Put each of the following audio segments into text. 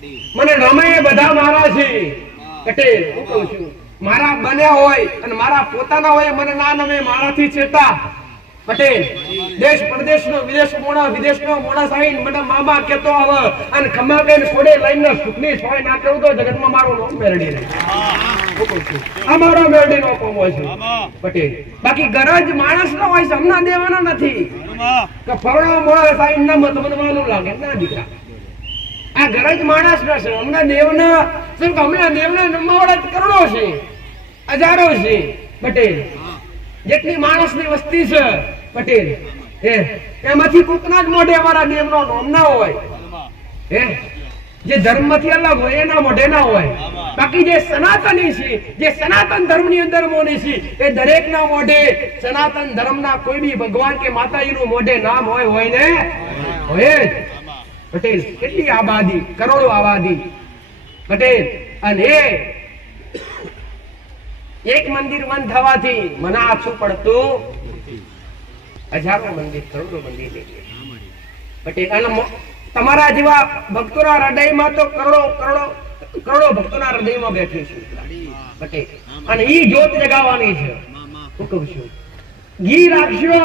મને રમે બધા મારા છે પટેલ હું કહું છું મારા બન્યા હોય અને મારા પોતાના હોય મને ના નમે મારાથી ચેતા પટેલ દેશ પ્રદેશનો વિદેશનો મોણા સાઈન મને મામા કેતો આવે અને ખમા બેન કોડે લઈને સુખની સોય ના કહું તો જગતમાં મારું નામ મેરડી રહે અમારો મેરડી નો કોમ હોય છે પટેલ બાકી ગરજ માણસ નો હોય છે હમણાં દેવાના નથી કે ફરણો મોણા સાઈન ના મત મને માલુમ લાગે ના દીકરા આ ગરજ માણસ ના છે હમણાં દેવના શું કે હમણાં દેવના નમવાળા કરોડો છે હજારો છે પટેલ જેટલી માણસની વસ્તી છે પટેલ એમાંથી કોકના જ મોઢે અમારા દેવનો નામ ના હોય જે ધર્મમાંથી અલગ હોય એના મોઢે ના હોય બાકી જે સનાતની છે જે સનાતન ધર્મની અંદર મોની છે એ દરેકના મોઢે સનાતન ધર્મના કોઈ બી ભગવાન કે માતાજીનું મોઢે નામ હોય ને હોય પટેલ કેટલી આબાદી કરોડો આબાદી પટેલ અને એક મંદિર બંધ થવાથી મને આછું પડતું હજારો મંદિર કરોડો મંદિર પટેલ અને તમારા જેવા ભક્તોના હૃદયમાં તો કરોડો ભક્તોના હૃદયમાં બેઠી છે પટેલ અને ઈ જ્યોત જગાવવાની છે હું કહું છું ઘી રાખશો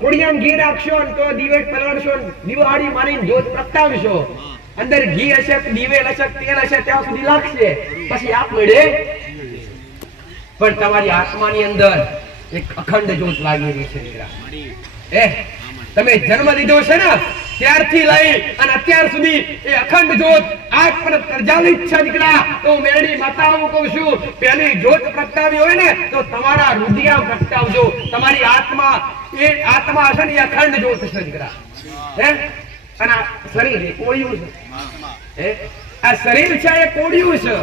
કોડિયામ ઘી રાખશો તો દીવે પલાળશો દિવાળી મારીને જ્યોત પ્રગટાવશો અંદર ઘી હશે દીવેલ હશે તેલ હશે ત્યાં સુધી લાગશે પછી આપ મળે પણ તમારી આત્માની અંદર એક અખંડ જ્યોત લાગી રહી છે તમે જન્મ લીધો છે ને ત્યારથી લઈ અને અત્યાર સુધી એ અખંડ જ્યોત આજ પણ પ્રજ્વલિત છે દીકરા તો મેરડી માતા હું કહું છું પહેલી જ્યોત પ્રગટાવી હોય ને તો તમારા હૃદય પ્રગટાવજો તમારી આત્મા એ આત્મા હશે ને એ અખંડ જ્યોત છે દીકરા અને આ શરીર એ કોળિયું છે આ શરીર છે એ કોળિયું છે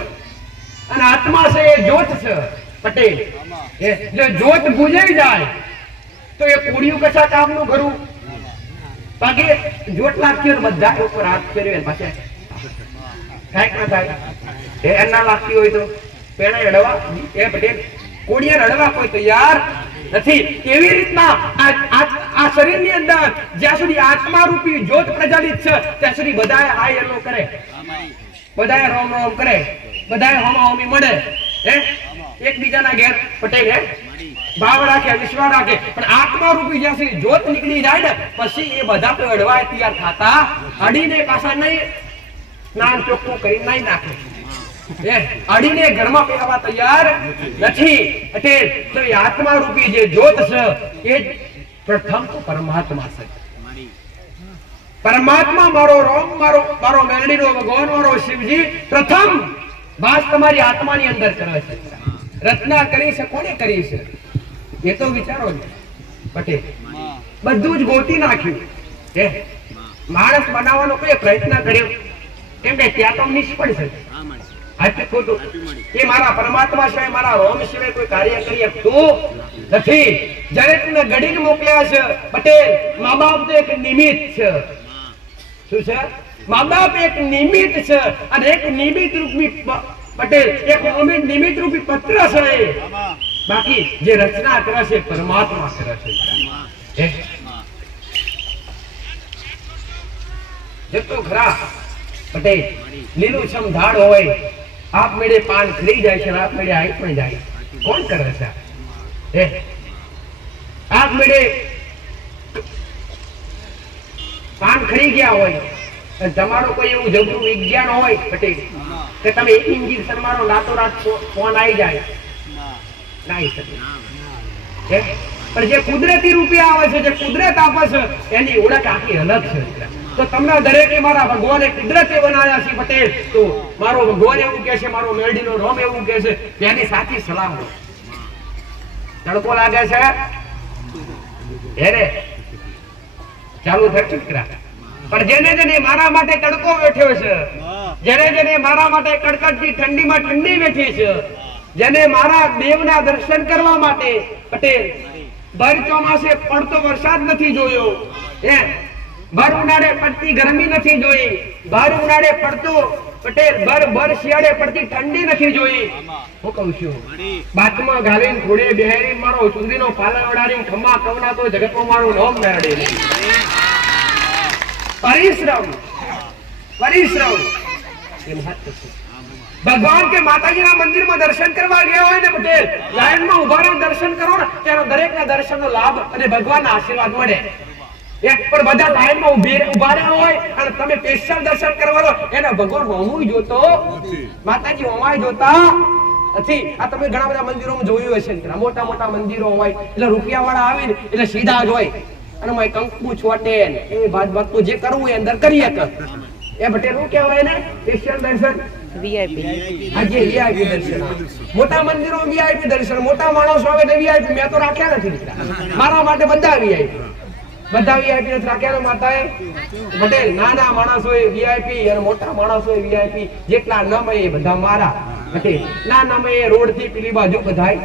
અને આત્મા છે એ જ્યોત છે પટેલ જો જ્યોત બુજાઈ જાય તો એ કોળિયું કશા કામનું ખરું બાકી જ્યોત લાગતી હોય બધા ઉપર હાથ ફેરવે પાછા કાંઈક ના થાય એના લાગતી હોય તો પેલા અડવા એ પટેલ કોળિયા અડવા કોઈ તૈયાર નથી કેવી રીતના આ શરીરની અંદર જ્યાં સુધી આત્મા રૂપી જ્યોત પ્રજ્વલિત છે ત્યાં સુધી બધાએ હાય હેલો કરે બધાએ રોમ રોમ કરે બધાએ હોમા હોમી મળે એકબીજાના ઘેર પટેલ ભાવ રાખે વિશ્વાસ રાખે પણ આત્મા રૂપી જ્યાં સુધી જ્યોત નીકળી જાય ને પછી એ બધા તો અડવા તૈયાર થતા અડીને પાછા નહીં સ્નાન ચોખ્ખું કરી નહીં નાખે અડીને ઘરમાં પહેરવા તૈયાર નથી એટલે તો એ આત્મા રૂપી જે જ્યોત છે એ પ્રથમ તો પરમાત્મા છે પરમાત્મા મારો રોમ મારો મેરડીનો ભગવાન મારો શિવજી પ્રથમ વાસ તમારી આત્માની અંદર કરે છે રચના કરી છે કોને કરી છે એ તો વિચારો પટેલ બધું જ ગોતી નાખ્યું માણસ બનાવવાનો કોઈ પ્રયત્ન કર્યો કેમ કે ત્યાં તો નિષ્ફળ છે એ મારા પરમાત્મા સિવાય મારા રોમ સિવાય કોઈ કાર્ય કરી શકતું નથી જ્યારે તમને ગડીને મોકલ્યા છે પટેલ મા બાપ તો એક નિમિત્ત છે શું છે મા બાપ એક નિમિત્ત છે અને એક નિમિત્ત રૂપી પટેલ એક નિમિત્ત રૂપી પત્ર છે બાકી જે રચના કરે છે પરમાત્મા કરે છે જેટલો ખરા પટેલ લીલુંછમ ઝાડ હોય આપ મેળે પાન ખરી જાય છે આપ મેળે આઈ પણ જાય કોણ કરે છે આપ મેળે પાન ખરી ગયા હોય અને તમારો કોઈ એવું જબરું વિજ્ઞાન હોય પટેલ કે તમે એક ઇન્જેક્શન મારો રાતોરાત ફોન આવી જાય નાઈ શકે પણ જે કુદરતી રૂપે આવે છે જે કુદરત આપે છે એની ઓળખ આખી અલગ છે તો તમને દરેકે મારા ભગવાને કુદરતે બનાવ્યા છે પટેલ તો મારો ભગવાન એવું કહે છે મારો મેરડીનો રોમ એવું કહે છે તેની સાચી સલાહ તડકો લાગે છે ચાલુ થાય ચક્રા પણ જેને મારા માટે તડકો બેઠ્યો છે જેને મારા માટે કડકડતી ઠંડીમાં ઠંડી બેઠી છે જેને મારા દેવના દર્શન કરવા માટે પટેલ ભર ચોમાસે પડતો વરસાદ નથી જોયો ભર ઉનાળે પડતી ગરમી નથી જોઈ ભર ઉનાળે પડતો પટેલ ભર શિયાળે પડતી ઠંડી નથી જોઈ હું કહું છું બાતમાં ગાલીને ઘોડે બેહરી મારો સુંદરીનો પાલન વડાડીને ખમ્મા કવના તો જગતમાં મારું નામ મેળવી પરિશ્રમ એ મહત્વ છે. ભગવાન કે માતાજીના મંદિરમાં દર્શન કરવા ગયા હોય ને પટેલ, લાઈનમાં ઉભા રહો દર્શન કરો ને, ત્યારે દરેકના દર્શનનો લાભ અને ભગવાનના આશીર્વાદ મળે. એક પણ બધા લાઈનમાં ઉભા રહ્યા હોય અને તમે સ્પેશિયલ દર્શન કરવા લો, એને ભગવાન હોમુય જોતો માતાજી હોમાય જોતા નથી. આ તમે ઘણા બધા મંદિરોમાં જોયું હશે, મોટા મોટા મંદિરો હોય એટલે રૂપિયા વાળા આવે ને એટલે સીધા જ હોય અને મય કંકુ છોટે એ બાદ બાદનું જે કરવું એ અંદર કરી શકે. એ પટેલ શું કહેવાય ને સ્પેશિયલ દર્શન, વીઆઈપી. આજે વીઆઈપી દર્શન, મોટા મંદિરો વીઆઈપી દર્શન, મોટા માણસો આવે એટલે વીઆઈપી. મેં તો રાખ્યા નથી દીકરા, મારા માટે બધા વીઆઈપી. બધા વીઆઈપી નથી રાખ્યા માતાએ પટેલ. નાના માણસો એ વીઆઈપી અને મોટા માણસો એ વીઆઈપી. જેટલા નામ એ બધા મારા પટેલ. ના નામ એ રોડ થી પેલી બાજુ બધાય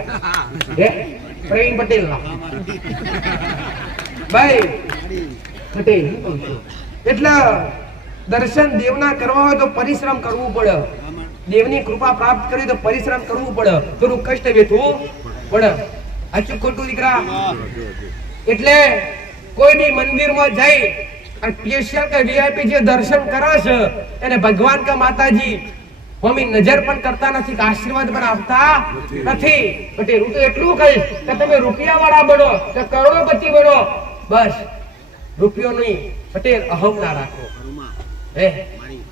હે પ્રવીણ પટેલ ના ભાઈ પટેલ. એટલે દર્શન દેવના કરવા હોય તો પરિશ્રમ કરવું પડે. દેવની કૃપા પ્રાપ્ત કરી તો પરિશ્રમ કરવું પડે, થોડું કષ્ટ વેઠવું પડે. સાચું ખોટું દીકરા? એટલે કોઈ બી મંદિરમાં જઈ અને સ્પેશિયલ કે વીઆઈપી જે દર્શન કરે છે એને ભગવાન કે માતાજી મમ્મી નજર પણ કરતા નથી, આશીર્વાદ પણ આપતા નથી. પટેલ હું તો એટલું કહીશ કે તમે રૂપિયા વાળા બનો કે કરોડપતિ બનો, બસ રૂપિયો નહીં પટેલ અહમ ના રાખો.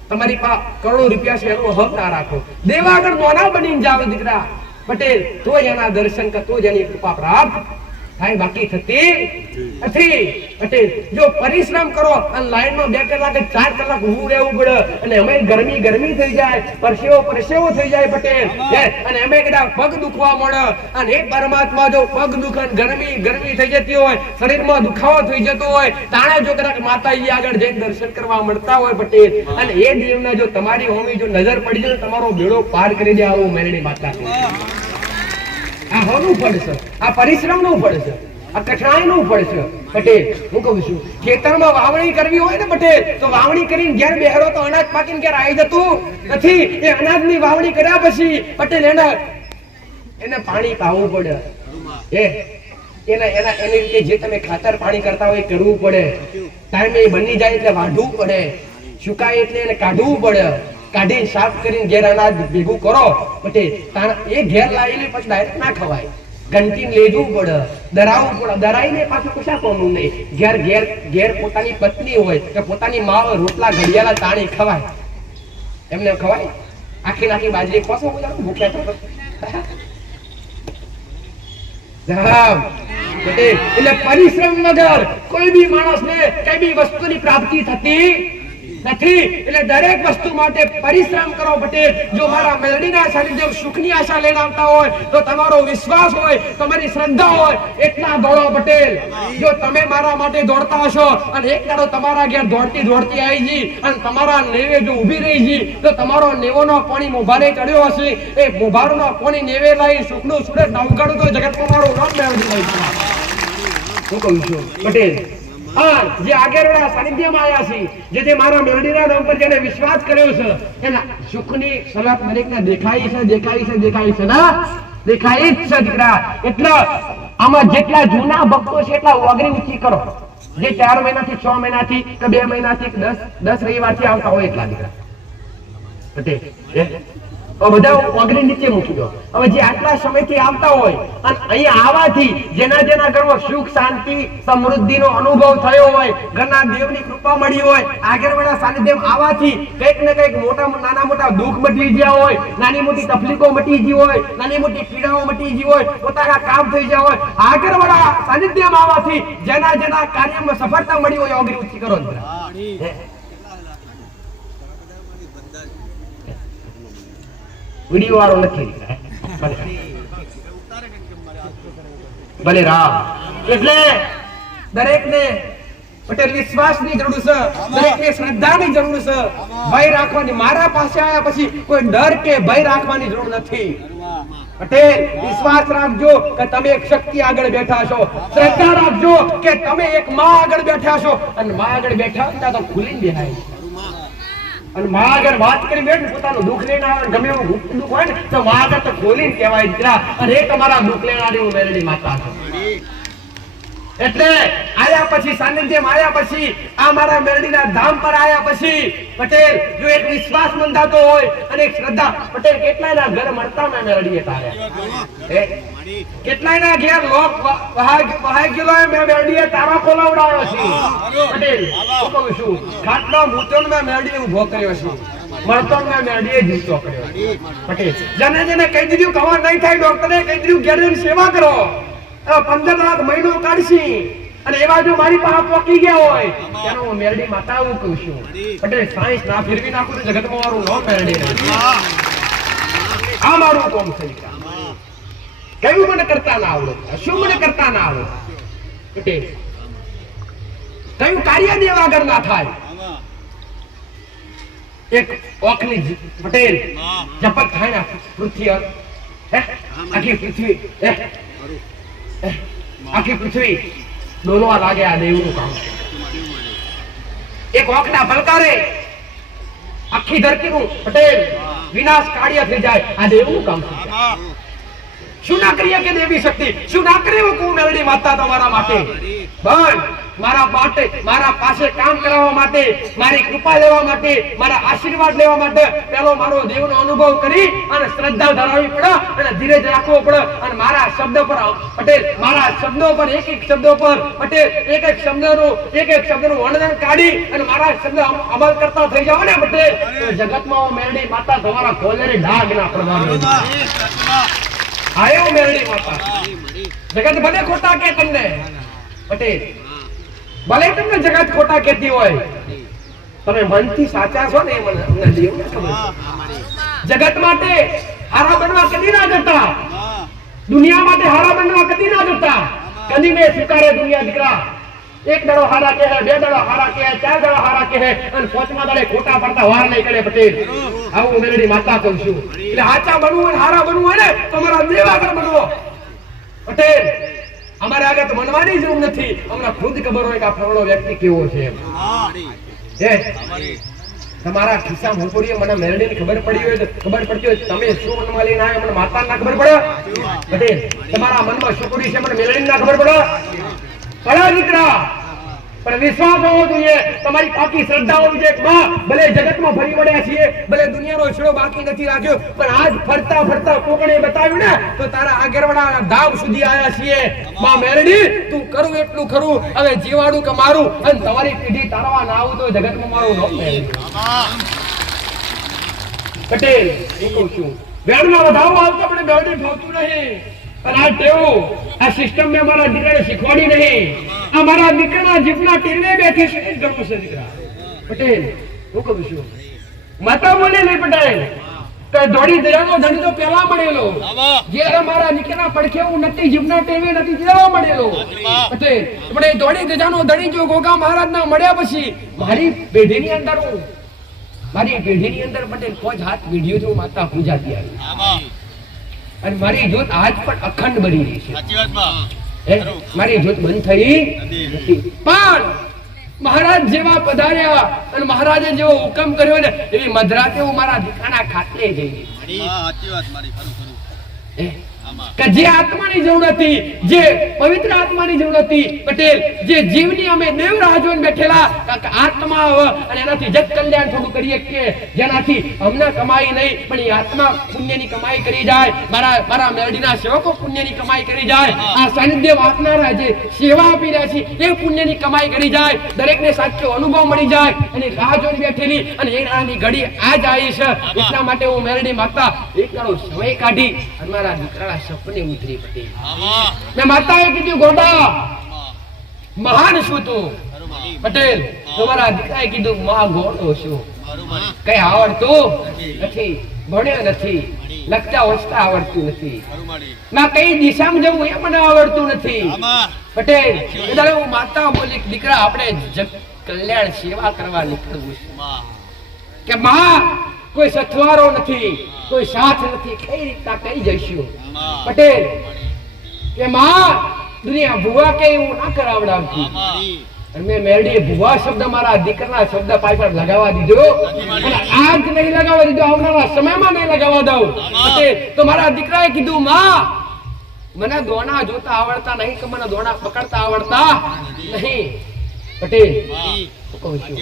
તમારી પાસે કરોડો રૂપિયા છે એનું અહમ ના રાખો. દેવા આગળ નોના બનીને જાવ દીકરા પટેલ, તો જ એના દર્શન કર, તો જ એની કૃપા પ્રાપ્ત થાય, બાકી થતી નથી. પટેલ જો પરિશ્રમ કરો અને લાઈનમાં 2 કલાક 4 કલાક ઊભું રહેવું પડે અને અમે ગરમી થઈ જાય, પરસેવો થઈ જાય પટેલ, અને અમે કદાચ પગ દુખવા મળે અને એક પરમાત્મા જો પગ દુખે ગરમી થઈ જતી હોય, શરીરમાં દુખાવો થઈ જતો હોય, તાણે જો કદાચ માતાજી આગળ જઈને દર્શન કરવા મળતા હોય પટેલ, અને એ દેવના જો તમારી હોમી જો નજર પડી જાય તમારો બેડો પાર કરી દે આવું મેરડી માતા. આ હોનું પડશે, આ પરિશ્રમ નું પડશે, આ કઠણાઈ નું પડશે પટેલ. હું કહું છું ખેતરમાં વાવણી કરવી હોય ને પટેલ, તો વાવણી કરીને ઘેર બેહરો તો અનાજ પાકીને ઘેર આવી જતું નથી. એ અનાજની વાવણી કર્યા પછી પટેલ એને પાણી પાવું પડે. એની રીતે જે તમે ખાતર પાણી કરતા હોય કરવું પડે. ટાઈમે બની જાય એટલે વાઢવું પડે, સુકાય એટલે એને કાઢવું પડે, કાઢી સાફ કરીને ઘેર અનાજ ભેગું કરો પટેલ. એ ઘેર લાવેલી પછી ડાયરેક્ટ ના ખવાય, ઘંટીને લેવું પડે, દરાવવું પડે. દરાઈને પાછું કશા કોનું નહીં. ઘેર પોતાની પત્ની હોય કે પોતાની માં હોય, રોટલા ઘડિયાળા તાણી ખવાય, એમને ખવાય? આખી બાજરી કોસો ભૂખ્યા એટલે પરિશ્રમ વગર કોઈ બી માણસને કઈ બી વસ્તુની પ્રાપ્તિ થતી નથી. એટલે દરેક વસ્તુ માટે પરિશ્રમ કરો પટેલ. જો મારા મેલડીના સાનિધ્ય સુખની આશા લઈને આવતા હોય તો તમારો વિશ્વાસ હોય, તમારી શ્રદ્ધા હોય એટલા દોડો પટેલ. જો તમે મારા માટે દોડતા હશો અને એક દાડો તમારા ઘેર દોડતી આવી જી અને તમારા નેવે જો ઊભી રહી જી તો તમારો નેવોનો પાણી મોભારે ચડ્યો હશે, એ મોભારનો પાણી નેવે લાવી સુખનું સુરત નવગઢ તો જગતમાં મારું નામ મેળવી લઈ. હું કહું છું પટેલ, જે આગળના સાનિધ્યમાં આવ્યા છે, જે મારા મેલડીના નામ પર જેને વિશ્વાસ કર્યો છે, એના સુખની સલાહ દરેકને દેખાય છે ના દેખાય જ છે દીકરા. એટલે આમાં જેટલા જૂના ભક્તો છે એટલા ઓગરી ઊંચી કરો. જે 4 મહિનાથી 6 મહિનાથી કે 2 મહિનાથી 10 રવિવારથી આવતા હોય એટલા દીકરા પટેલ. બધા ઓગરી નીચે મૂકી દો. હવે જે આટલા સમયથી આવતા હોય અને અહીંયા આવવાથી જેના ઘરમાં સુખ શાંતિ સમૃદ્ધિનો અનુભવ થયો હોય, ઘરના દેવની કૃપા મળી હોય, આગળના સાનિધ્યમાં આવવાથી કંઈક ને કંઈક નાના મોટા દુઃખ મટી ગયા હોય, નાની મોટી તકલીફો મટી ગઈ હોય, નાની મોટી પીડાઓ મટી ગઈ હોય, પોતાના કામ થઈ ગયા હોય, આગળના સાનિધ્યમાં આવવાથી જેના કાર્યમાં સફળતા મળી હોય ઓગરી ઊંચી કરો. વિડીયો વાળો નથી ભલે રામ. એટલે દરેકને પટેલ વિશ્વાસની જરૂર છે, દરેકને શ્રદ્ધાની જરૂર છે, ભય રાખવાની. મારા પાસે આવ્યા પછી કોઈ ડર કે ભય રાખવાની જરૂર નથી પટેલ. વિશ્વાસ રાખજો કે તમે એક શક્તિ આગળ બેઠા છો, શ્રદ્ધા રાખજો કે તમે એક માં આગળ બેઠા છો, અને માં આગળ બેઠા તો ખુલીને બેહાય અને માં આગળ વાત કરી બેઠ પોતાનું દુઃખ લઈને આવે, ગમે એવું દુઃખ હોય ને તો માં આગળ તો ખોલીને કહેવાય દીકરા, અને એ તમારા દુઃખ લેનારી હું મેલડી માતા છું. એટલે આયા પછી સાનિધ્યમાં આયા પછી આ મારા મેરડીના ધામ પર આયા પછી પટેલ જો એક વિશ્વાસ બંધાતો હોય અને એક શ્રદ્ધા પટેલ કેટલાયના ઘર મળતા મેં મેરડીએ તાર્યા કેટલાયના ઘેર લોક વહાય ગયેલો મેં મેરડીએ તારા ખોલાવડાવ્યો છે પટેલ હું કહું છું ખાટલો મૂતો મેં મેરડીએ ઊભો કર્યો છે મળતો મેં મેરડીએ જીવતો કર્યો પટેલ જેને જેને કહી દીધું કવર નહીં થાય ડોક્ટરે કહી દીધું ઘેર સેવા કરો 15 લાખ મહિનો કાઢશી અને એવા જો મારી પાસે પોકી ગયા હોય ત્યારે હું મેરડી માતા આવું કહું છું પટેલ સાયન્સ ના ફેરવી નાખું તો જગતમાં મારું નામ મેરડી આ મારું કોમ થઈ ગયા કયું મને કરતા ના આવડે શું મને કરતા ના આવડે પટેલ કયું કાર્ય દેવા વગર ના થાય એક ઓખની પટેલ જપત થાય ને પૃથ્વી આખી પૃથ્વી આખી પૃથ્વી ડોલવા લાગે આ દેવનું કામ છે એક ઓખના ફલકારે આખી ધરતીનું પટેલ વિનાશ કાર્ય થઈ જાય આ દેવનું કામ છે શું ના કરીએ કે દેવી શક્તિ શું ના કરીએ હું મેરડી માતા તમારા માટે બન મારા માટે મારા પાસે કામ કરાવવા માટે મારી કૃપા લેવા માટે મારા આશીર્વાદ લેવા માટે પેલો મારો દેવનો અનુભવ કરી અને શ્રદ્ધા ધરાવવી પડે અને ધીરજ રાખવો પડે અને મારા શબ્દ પર પટેલ મારા શબ્દો પર એક એક શબ્દો પર પટેલ એક એક શબ્દનું વર્ણન કાઢી અને મારા શબ્દ અમલ કરતા થઈ જાવ ને પટેલ તો જગતમાં મેરડી માતા તમારા કોલેરી ડાઘ ના પડવા આયો મેરડી માતા જગત ભલે ખોટા કે તમને પટેલ ભલે તમને જગત ખોટા કહેતી હોય તમે મનથી સાચા છો ને મને દેવને ખબર જગત માટે હારા બનવા કદી ના જતા દુનિયા માટે હારા બનવા કદી ના જતા કદી ને સ્વીકારે દુનિયા દીકરા એક દડો હારા કહે બે દડો હારા કહે ચાર દડો હારા કહે અને પાંચમા દડે ખોટા પડતા વાર નહીં કરે પટેલ આવું મેરડી માતા કહું છું એટલે હાચા બનવું અને હારા બનવું હોય ને તમારા દેવાગર બનવો પટેલ અમારે આગળ તો બનવાની જરૂર નથી અમને ખુદ ખબર હોય કે આ ફલાણો વ્યક્તિ કેવો છે તમારા ખિસ્સા મૂકડીએ મને મેરડીની ખબર પડી હોય તો ખબર પડતી હોય તમે શું મનમાં લઈને આવ્યા મને માતા ના ખબર પડે પટેલ તમારા મનમાં શું પડી છે મને મેરડી ના ખબર પડે કળા દીકરા પણ વિશ્વાસ હોવો જોઈએ તમારી પાકી શ્રદ્ધા હોવી જોઈએ માં ભલે જગતમાં ફરી વળ્યા છીએ ભલે દુનિયાનો છેડો બાકી નથી રાખ્યો પણ આજ ફરતા ફરતા કોકણે બતાવ્યું ને તો તારા આગેવાળાના ધામ સુધી આવ્યા છીએ માં મેરડી તું કરું એટલું ખરું હવે જીવાડું કે મારું અને તમારી પીઢી તારવા ના આવું તો જગતમાં મારું નામ પટેલ હું કહું છું વેણમાં વધાવો આવતો પણ મેરડી ભાવતું નહીં પણ આ ટેવું આ સિસ્ટમ મેં મારા દીકરાને શીખવાડી નહીં આ મારા દીકરાના જીભના ટીરવે બેઠી છે એ ગમું છે દીકરા પટેલ હું કહું છું માતા બોલે નહીં પટેલ કે દોડી દયાનો ધણી તો પહેલા મળેલો જ્યારે મારા દીકરાના પડખે હું નથી જીભના ટીરવે નથી ત્યારે મળેલો પટેલ પણ એ દોડી દયાનો ધણી જો ગોગા મહારાજના મળ્યા પછી મારી પેઢીની અંદર પટેલ કોઈ હાથ વિડિયો જો માતા પૂજાતી આવી અને મારી જ્યોત આજ પણ અખંડ બની રહી છે મારી જ્યોત બંધ થઈ નથી પણ મહારાજ જેવા પધાર્યા અને મહારાજે જેવો હુકમ કર્યો ને એવી મધરાતે હું મારા દીકરાના ખાટલે જઈ કે જે આત્માની જરૂર હતી જે પવિત્ર આત્માની જરૂર હતી પટેલ જે જીવની અમે દેવ રાહ જોઈને બેઠેલા આત્મા અને એનાથી જગ કલ્યાણ થોડું કરીએ કે જેનાથી અમને કમાઈ નહીં પણ એ આત્મા પુણ્યની કમાઈ કરી જાય મારા મેરડીના સેવકો પુણ્યની કમાઈ કરી જાય આ સાનિધ્ય આપનારા જે સેવા આપી રહ્યા છે એ પુણ્યની કમાઈ કરી જાય દરેકને સાચો અનુભવ મળી જાય અને રાહ જોઈને બેઠેલી અને એ રાહની ઘડી આજ આવી છે એટલા માટે હું મેરડી માતા એક દાડો સમય કાઢી અને મારા દીકરા સપને ઉતરી પટેલ મેં માતાએ કીધું ગોડા મહાન શું તું પટેલ તમારા દીકરાએ કીધું મહા ગોડો છું કઈ આવડતું નથી ભણ્યો નથી લખતા વાંચતા આવડતું નથી ના કઈ દિશામાં જવું એ મને આવડતું નથી પટેલ એટલે હું માતા બોલી દીકરા આપણે જગ કલ્યાણ સેવા કરવા નીકળવું છે કે માં કોઈ સથવારો નથી કોઈ સાથ નથી કઈ રીતના કઈ જઈશું પટેલ કે માં દુનિયા ભુવા કે એવું ના કરાવડાવતી અને મેં મેરડી ભુવા શબ્દ મારા દીકરાના શબ્દ પાછળ લગાવવા દીધો અને આજ નહીં લગાવવા દીધો આવનારા સમયમાં નહીં લગાવવા દઉં પટેલ તો મારા દીકરાએ કીધું માં મને દોણા જોતા આવડતા નહીં કે મને દોણા પકડતા આવડતા નહીં. પટેલ કહું છું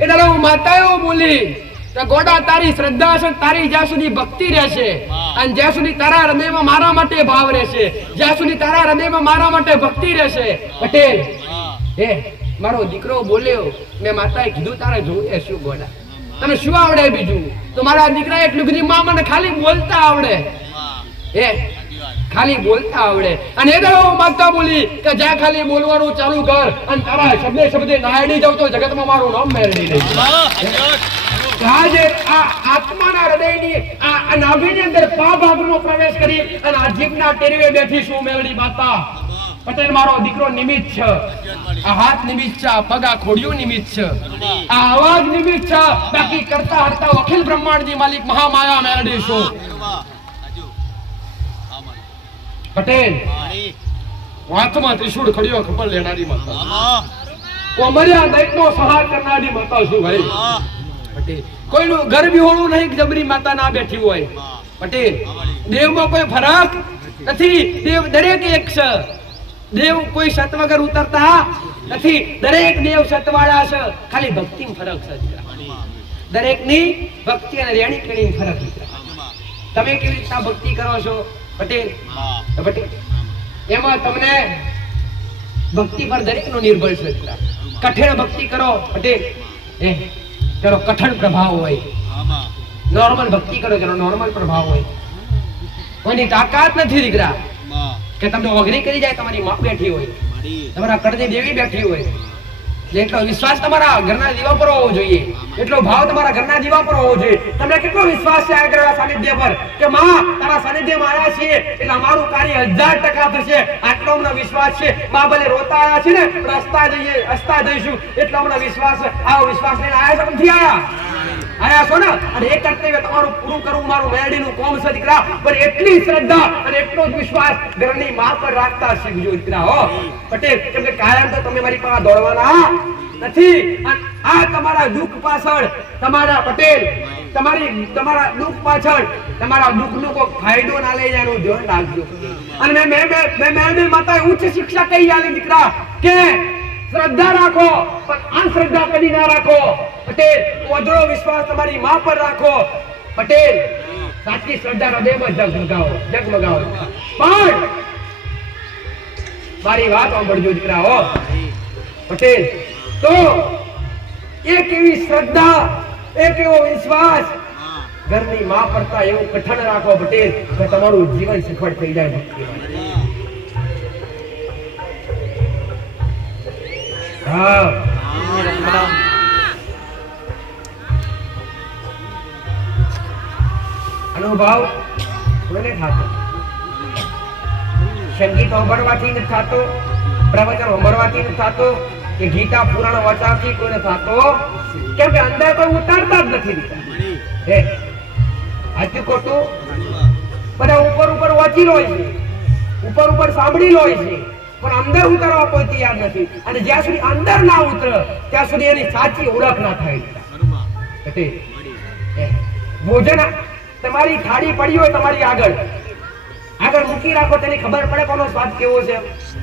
એ દાદા હું માતા એવું બોલી કે ગોડા તારી શ્રદ્ધા છે, તારી જ્યાં સુધી ભક્તિ રહેશે અને જ્યાં સુધી તારા હૃદયમાં મારા માટે ભાવ રહેશે, જ્યાં સુધી તારા હૃદયમાં મારા માટે ભક્તિ રહેશે. પટેલ મારો દીકરો બોલ્યો, મેં માતાએ કીધું તારે જોઈએ શું ગોડા, તને શું આવડે બીજું? તો મારા દીકરા એટલું કીધું માં મને ખાલી બોલતા આવડે, ખાલી બોલતા આવડે. અને એ દાડો માતા બોલી કે જ્યાં ખાલી બોલવાનું ચાલુ કર અને તારા શબ્દે શબ્દે નાયડી જાવ તો જગતમાં મારું નામ મેળવી લઈશ. આજે આ આત્માના હૃદયની આ નાભીની અંદર ભાગનો પ્રવેશ કરી અને આ જીભના ટેરવે બેઠી છું મેળવી માતા. પટેલ મારો દીકરો નિમિત્ત છે, આ હાથ નિમિત્ત છે, આ પગ આ ખોડિયું નિમિત્ત છે, આ અવાજ નિમિત્ત છે, બાકી કરતા હરતા અખિલ બ્રહ્માંડની માલિક મહામાયા મેળવી છું. પટેલ હાથમાં ત્રિશૂળ ખડિયો ખબર લેનારી માતા, કોમરિયા દૈતનો સહાર કરનારી માતા છું ભાઈ. પટેલ કોઈનું ઘર વિહોણું નહીં જબરી માતા ના બેઠી હોય. પટેલ દેવમાં કોઈ ફરક નથી, દેવ દરેક એક છે. દેવ કોઈ સત વગર ઉતરતા નથી, દરેક દેવ સતવાળા છે, ખાલી ભક્તિમાં ફરક છે. દરેકની ભક્તિ અને રેણી કેણી ફરક છે. તમે કેવી રીતના ભક્તિ કરો છો પટેલ? પટેલ એમાં તમને ભક્તિ પર દરેકનો નિર્ભર છે. કઠિન ભક્તિ કરો પટેલ, ચલો કઠણ પ્રભાવ હોય. નોર્મલ ભક્તિ કરો ચલો નોર્મલ પ્રભાવ હોય. કોઈની તાકાત નથી દીકરા કે તમને વગરી કરી જાય. તમારી માં બેઠી હોય, તમારા કળની દેવી બેઠી હોય, એટલો વિશ્વાસ તમારા ઘરના દીવા પર હોવો જોઈએ, એટલો ભાવ તમારા ઘરના દીવા પર હોવો જોઈએ. તમને કેટલો વિશ્વાસ છે આગળના સાનિધ્ય પર કે માં તારા સાનિધ્યમાં આવ્યા છીએ એટલે અમારું કાર્ય 1000% થશે, આટલો અમને વિશ્વાસ છે. માં ભલે રોતા આવ્યા છે ને પણ હસતા જઈશું એટલો અમને વિશ્વાસ. આવો વિશ્વાસ લઈને આવ્યા છો નથી આયા છો ને? અને એ કર્તવ્ય તમારું પૂરું કરવું મારું મેરડીનું કોમ છે દીકરા. પણ એટલી શ્રદ્ધા અને એટલો જ વિશ્વાસ ઘરની માં પર રાખતા શીખજો દીકરા હો પટેલ. કેમ કે કાયમ તો તમે મારી પાસે દોડવાના નથી. આ તમારા દુઃખ પાછળ તમારા પટેલ તમારા દુઃખ પાછળ તમારા દુઃખનો કોઈ ફાયદો ના લઈ જાય એનું ધ્યાન રાખજો. અને મેં માતાએ ઉચ્ચ શિક્ષા કહી આલી દીકરા કે શ્રદ્ધા રાખો પણ અંધશ્રદ્ધા કદી ના રાખો. પટેલ ઓધળો વિશ્વાસ તમારી માં પર રાખો. પટેલ સાચી શ્રદ્ધા હૃદયમાં જગમગાવો. પણ મારી વાત સાંભળજો દીકરા હો પટેલ. તો એક એવી શ્રદ્ધા, એક એવો વિશ્વાસ ઘરની માં કરતા એવું કઠણ રાખો પટેલ કે તમારું જીવન સફળ થઈ જાય. અનુભવ કોને થતો? સંગીત સાંભળવાથી નથી થતો, પ્રવચન સાંભળવાથી નથી થતો, કે ગીતા પુરાણ વાંચવાથી કોઈને થતો. કેમ કે અંદર કોઈ ઉતારતા જ નથી દીકરા. સાચું ખોટું? બધા ઉપર વાંચી લો છે, ઉપર સાંભળી લો છે, પણ અંદર ઉતરવા કોઈ તૈયાર નથી. અને જ્યાં સુધી અંદર ના ઉતરે ત્યાં સુધી એની સાચી ઓળખ ના થાય. ભોજન તમારી થાળી પડી હોય તમારી આગળ મૂકી રાખો, તેની ખબર પડે કોનો સ્વાદ કેવો છે?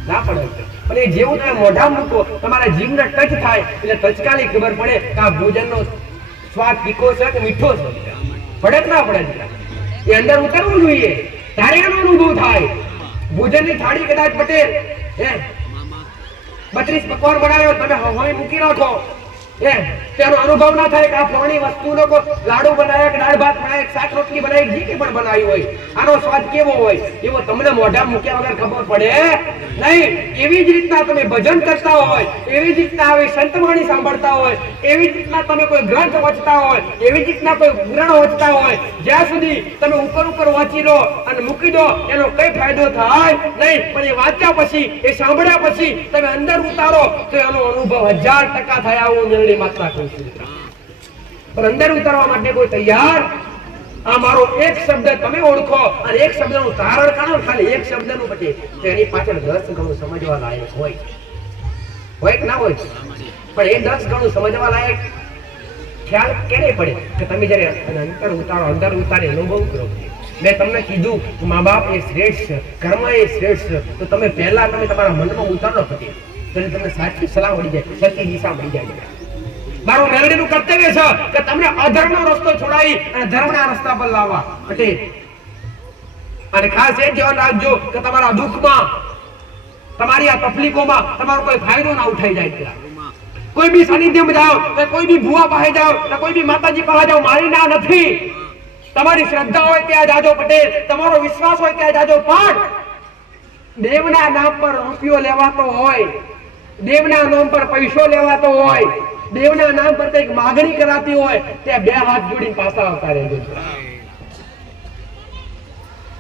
ના પડે. પણ એ જેવું તમે મોઢા મૂકો તમારા જીભને ટચ થાય એટલે તત્કાલી ખબર પડે કે આ ભોજનનો સ્વાદ તીખો છે કે મીઠો છે. પડે કે ના પડે? એ અંદર ઉતરવું જોઈએ ત્યારે એનો અનુભવ થાય. ભોજનની થાળી કદાચ પટેલ 32 પકવાન બનાવ્યો તમે હવે મૂકી રાખો, તેનો અનુભવ ના થાય કે આ ફલાણી વસ્તુનો લાડુ બનાવ્યા કે દાળ ભાત બનાવ્યા, શાક રોટલી બનાવી, જે કંઈ પણ બનાવી હોય આનો સ્વાદ કેવો હોય એવો તમને મોઢા મૂક્યા વગર ખબર પડે નહીં. એવી જ રીતના તમે ભજન કરતા હોય, એવી જ રીતના આવી સંતવાણી સાંભળતા હોય, એવી જ રીતના તમે કોઈ ગ્રંથ વાંચતા હોય, એવી જ રીતના કોઈ પુરાણ વાંચતા હોય, જ્યાં સુધી તમે ઉપર વાંચી લો અને મૂકી દો એનો કઈ ફાયદો થાય નહીં. પણ એ વાંચ્યા પછી, એ સાંભળ્યા પછી તમે અંદર ઉતારો તો એનો અનુભવ 1000% થાય. આવું માત્રા કહું છું. પણ અંદર ઉતારવા માટે કોઈ તૈયાર? આ મારો એક શબ્દ તમે ઓળખો અને એક શબ્દનું તારણ કાઢો, ખાલી એક શબ્દનું પછી એની પાછળ 10 ગણું સમજવા લાયક હોય કે ના હોય? પણ એ 10 ગણું સમજવા લાયક ખ્યાલ ક્યારે પડે કે તમે જયારે અંદર ઉતારી અનુભવ કરો. મેં તમને કીધું કે મા બાપ એ શ્રેષ્ઠ છે, કર્મ એ શ્રેષ્ઠ છે, તો તમે પહેલા તમે તમારા મનમાં ઉતારો પટેલ, તો તમને સાચી સલાહ મળી જાય, સાચી દિશા મળી જાય. મારું મેલડીનું કર્તવ્ય છે કે તમને અધર્મનો રસ્તો છોડાવી અને ધર્મના રસ્તા પર લાવવા પટેલ. અને ખાસ એ ધ્યાન રાખજો કે તમારા દુઃખમાં, તમારી આ તકલીફોમાં તમારો કોઈ ફાયદો ના ઉઠાઈ જાય. કોઈ બી સાનિધ્યમાં જાઓ, કોઈ બી ભુવા પાસે જાઓ, કોઈ બી માતાજી પાસે જાઓ, મારી ના નથી. તમારી શ્રદ્ધા હોય ત્યાં જાજો પટેલ, તમારો વિશ્વાસ હોય ત્યાં જાજો. પણ દેવના નામ પર રૂપિયો લેવાતો હોય, દેવના નામ પર પૈસો લેવાતો હોય, દેવના નામ પર કઈક માગણી કરાતી હોય, ત્યાં બે હાથ જોડીને પાછા આવતા રહેજો.